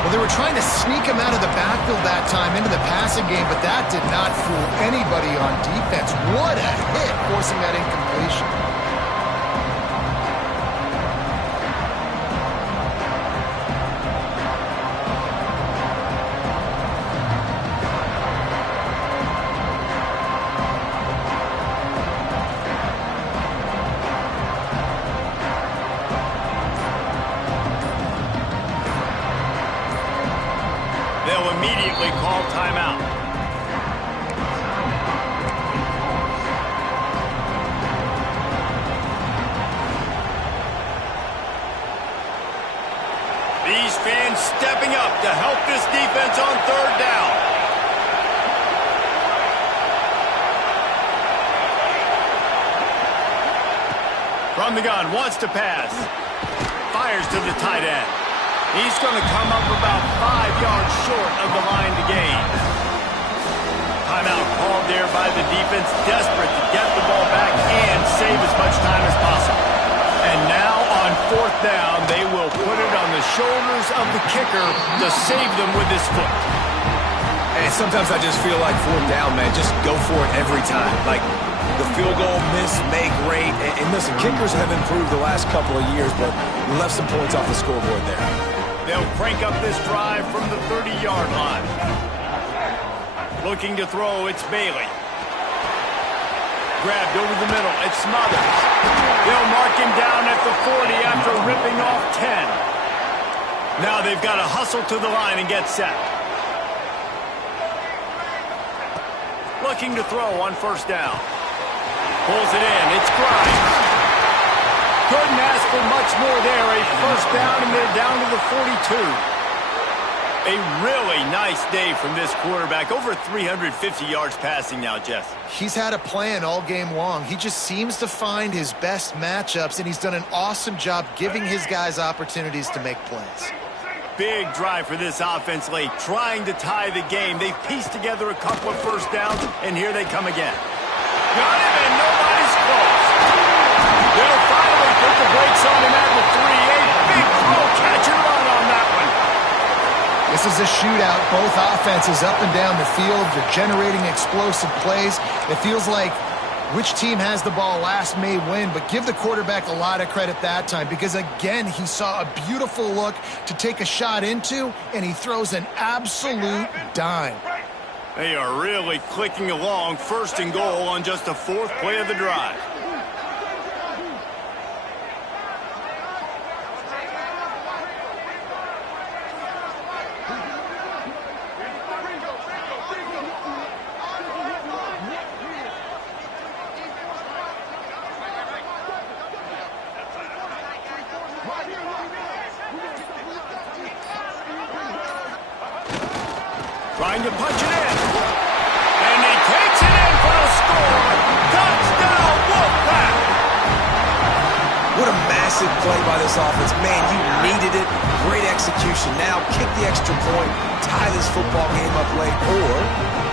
Well, they were trying to sneak him out of the backfield that time into the passing game, but that did not fool anybody on defense. What a hit, forcing that incompletion. They'll immediately call timeout. These fans stepping up to help this defense on 3rd down. From the gun, wants to pass. Fires to the tight end. He's going to come up about 5 yards short of the line to gain. Timeout called there by the defense, desperate to get the ball back and save as much time as possible. And now on 4th down, they will put it on the shoulders of the kicker to save them with his foot. And sometimes I just feel like 4th down, man, just go for it every time. Like the field goal miss, make rate. And listen, kickers have improved the last couple of years, but we left some points off the scoreboard there. They'll crank up this drive from the 30-yard line. Looking to throw, it's Bailey. Grabbed over the middle, it's Smothers. They'll mark him down at the 40 after ripping off 10. Now they've got to hustle to the line and get set. Looking to throw on 1st down. Pulls it in, it's Grimes. Couldn't ask for much more there. A 1st down, and they're down to the 42. A really nice day from this quarterback. Over 350 yards passing now, Jess. He's had a plan all game long. He just seems to find his best matchups, and he's done an awesome job giving his guys opportunities to make plays. Big drive for this offense late, trying to tie the game. They've pieced together a couple of 1st downs, and here they come again. Got him, and nobody's close. They'll finally put the brakes on him at the 3. A big throw, catch and run on that one. This is a shootout. Both offenses up and down the field. They're generating explosive plays. It feels like which team has the ball last may win, but give the quarterback a lot of credit that time because, again, he saw a beautiful look to take a shot into, and he throws an absolute dime. They are really clicking along. 1st and goal on just the 4th play of the drive. trying to punch it in. And he takes it in for the score. Touchdown, Wolfpack! What a massive play by this offense. Man, you needed it. Great execution. Now kick the extra point, tie this football game up late, or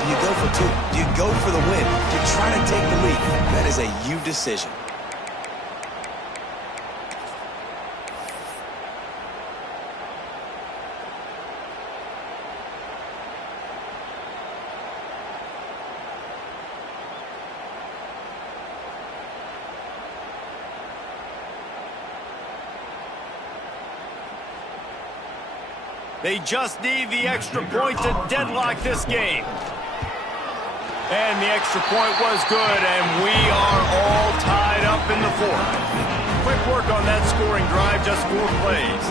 do you go for two? Do you go for the win? Do you try to take the lead? That is a you decision. They just need the extra point to deadlock this game. And the extra point was good, and we are all tied up in the fourth. Quick work on that scoring drive, just 4 plays.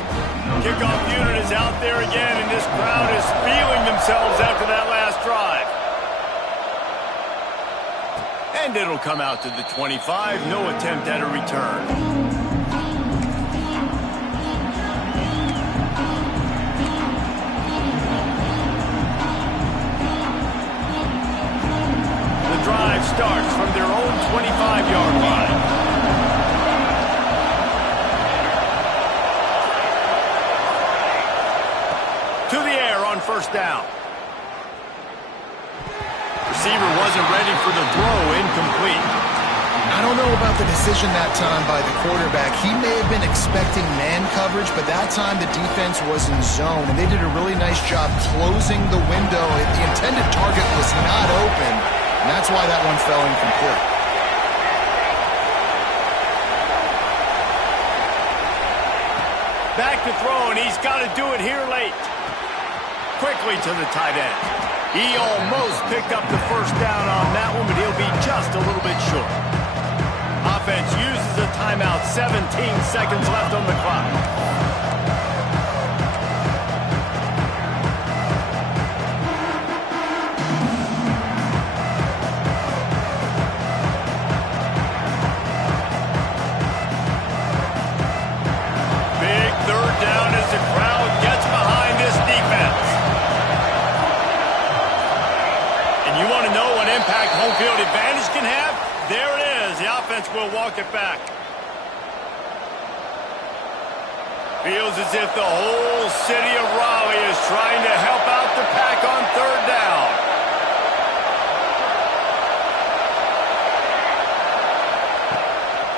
Kickoff unit is out there again, and this crowd is feeling themselves after that last drive. And it'll come out to the 25, no attempt at a return. Drive starts from their own 25-yard line. To the air on first down. Receiver wasn't ready for the throw, incomplete. I don't know about the decision that time by the quarterback. He may have been expecting man coverage, but that time the defense was in zone, and they did a really nice job closing the window. The intended target was not open. And that's why that one fell incomplete. Back to throw, and he's got to do it here late. Quickly to the tight end. He almost picked up the first down on that one, but he'll be just a little bit short. Offense uses a timeout, 17 seconds left on the clock. The crowd gets behind this defense. And you want to know what impact home field advantage can have? There it is. The offense will walk it back. Feels as if the whole city of Raleigh is trying to help out the Pack on third down.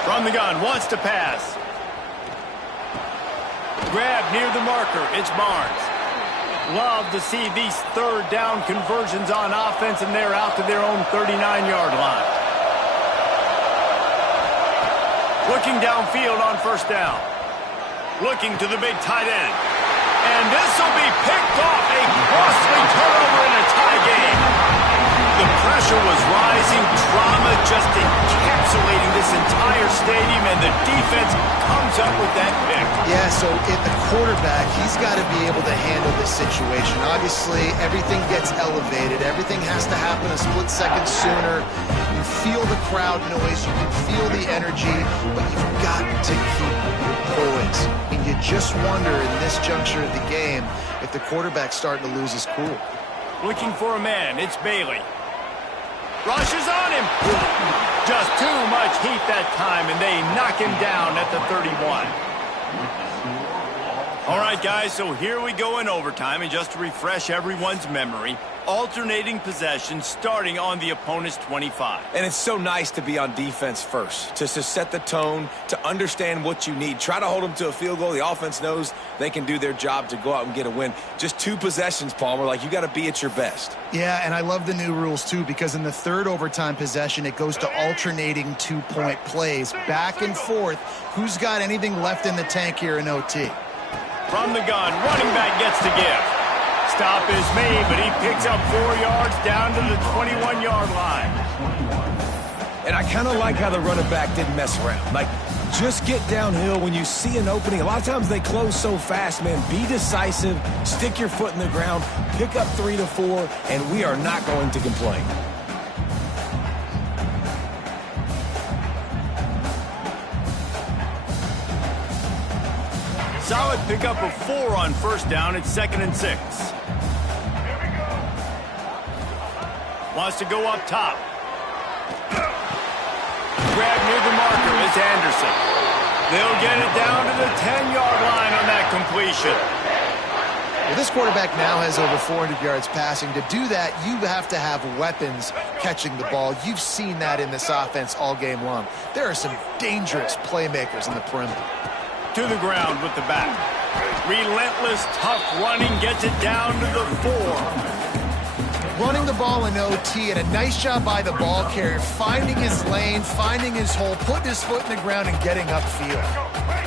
From the gun, wants to pass. Grab near the marker. It's Barnes. Love to see these third down conversions on offense, and they're out to their own 39-yard line. Looking downfield on first down. Looking to the big tight end. And this will be picked off. A costly turnover in a tie game. The pressure was rising. Drama just encapsulating this entire stadium, and the defense comes up with that pick. Yeah, so at the quarterback, he's got to be able to handle this situation. Obviously, everything gets elevated. Everything has to happen a split second sooner. You feel the crowd noise. You can feel the energy, but you've got to keep your poise. And you just wonder in this juncture of the game if the quarterback's starting to lose his cool. Looking for a man. It's Bailey. Rushes on him. Just too much heat that time, and they knock him down at the 31. All right, guys, so here we go in overtime, and just to refresh everyone's memory, alternating possession starting on the opponent's 25. And it's so nice to be on defense first, to set the tone, to understand what you need. Try to hold them to a field goal. The offense knows they can do their job to go out and get a win. Just 2 possessions, Palmer. Like, you got to be at your best. Yeah, and I love the new rules, too, because in the third overtime possession, it goes to alternating 2-point plays. Back and forth. Who's got anything left in the tank here in OT? From the gun, running back gets to give. Stop is made, but he picks up 4 yards down to the 21-yard line. And I kind of like how the running back didn't mess around. Like, just get downhill when you see an opening. A lot of times they close so fast, man. Be decisive, stick your foot in the ground, pick up 3 to 4, and we are not going to complain. Solid pickup of 4 on first down. It's 2nd and 6. wants to go up top. Grab near the marker is Anderson. They'll get it down to the 10-yard line on that completion. Well, this quarterback now has over 400 yards passing. To do that, you have to have weapons catching the ball. You've seen that in this offense all game long. There are some dangerous playmakers in the perimeter. To the ground with the back. Relentless, tough running gets it down to the 4. Running the ball in OT, and a nice job by the ball carrier, finding his lane, finding his hole, putting his foot in the ground and getting upfield.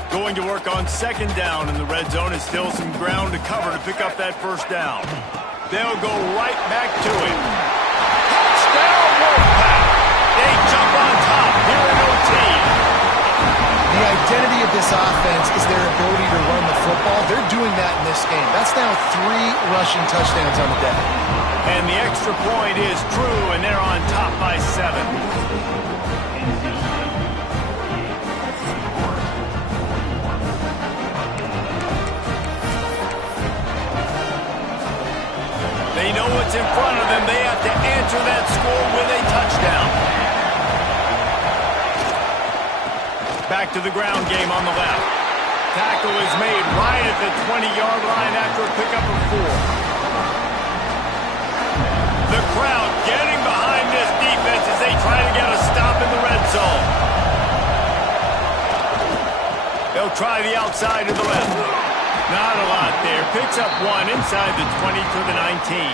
Going to work on second down in the red zone is still some ground to cover to pick up that first down. They'll go right back to him. Touchdown, Wolfpack! They jump on top here in OT. The identity of this offense is their ability to run the football. They're doing that in this game. That's now 3 rushing touchdowns on the day. And the extra point is true, and they're on top by 7. They know what's in front of them. They have to answer that score with a touchdown. Back to the ground game on the left. Tackle is made right at the 20-yard line after a pickup of 4. The crowd getting behind this defense as they try to get a stop in the red zone. They'll try the outside to the left. Not a lot there. Picks up 1 inside the 20 to the 19.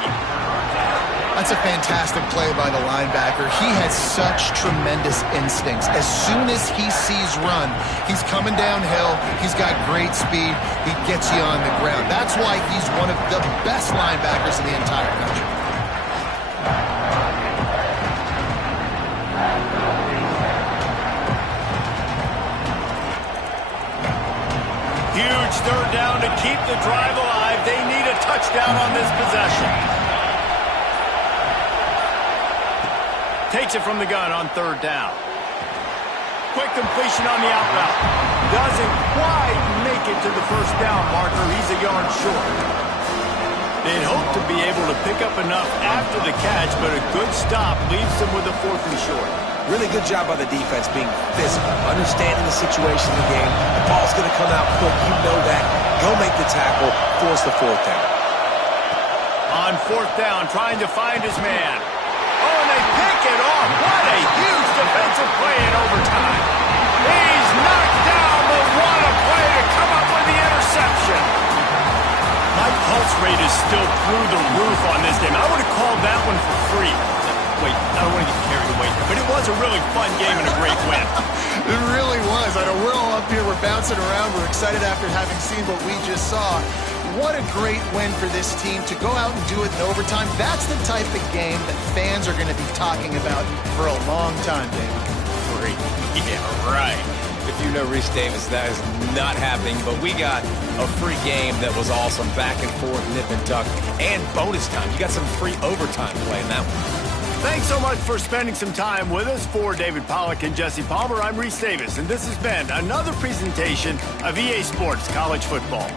That's a fantastic play by the linebacker. He has such tremendous instincts. As soon as he sees run, he's coming downhill. He's got great speed. He gets you on the ground. That's why he's one of the best linebackers in the entire country. Huge third down to keep the drive alive. They need a touchdown on this possession. Takes it from the gun on third down. Quick completion on the out route. Doesn't quite make it to the first down marker. He's a yard short. They'd hope to be able to pick up enough after the catch, but a good stop leaves them with a 4th and short. Really good job by the defense being physical, understanding the situation in the game. The ball's going to come out quick. You know that. Go make the tackle. Force the 4th down. On 4th down, trying to find his man. Oh, and they pick it off. What a huge defensive play in overtime. He's knocked down, but what a play to come up with the interception. My pulse rate is still through the roof on this game. I would have called that one for free. Wait, I don't want to get carried away, but it was a really fun game and a great win. It really was. I know we're all up here, we're bouncing around, we're excited after having seen what we just saw. What a great win for this team to go out and do it in overtime. That's the type of game that fans are going to be talking about for a long time, David. Great. Yeah, right. If you know Reese Davis, that is not happening, but we got a free game that was awesome. Back and forth, nip and tuck, and bonus time. You got some free overtime play in that one. Thanks so much for spending some time with us. For David Pollack and Jesse Palmer, I'm Reese Davis, and this has been another presentation of EA Sports College Football.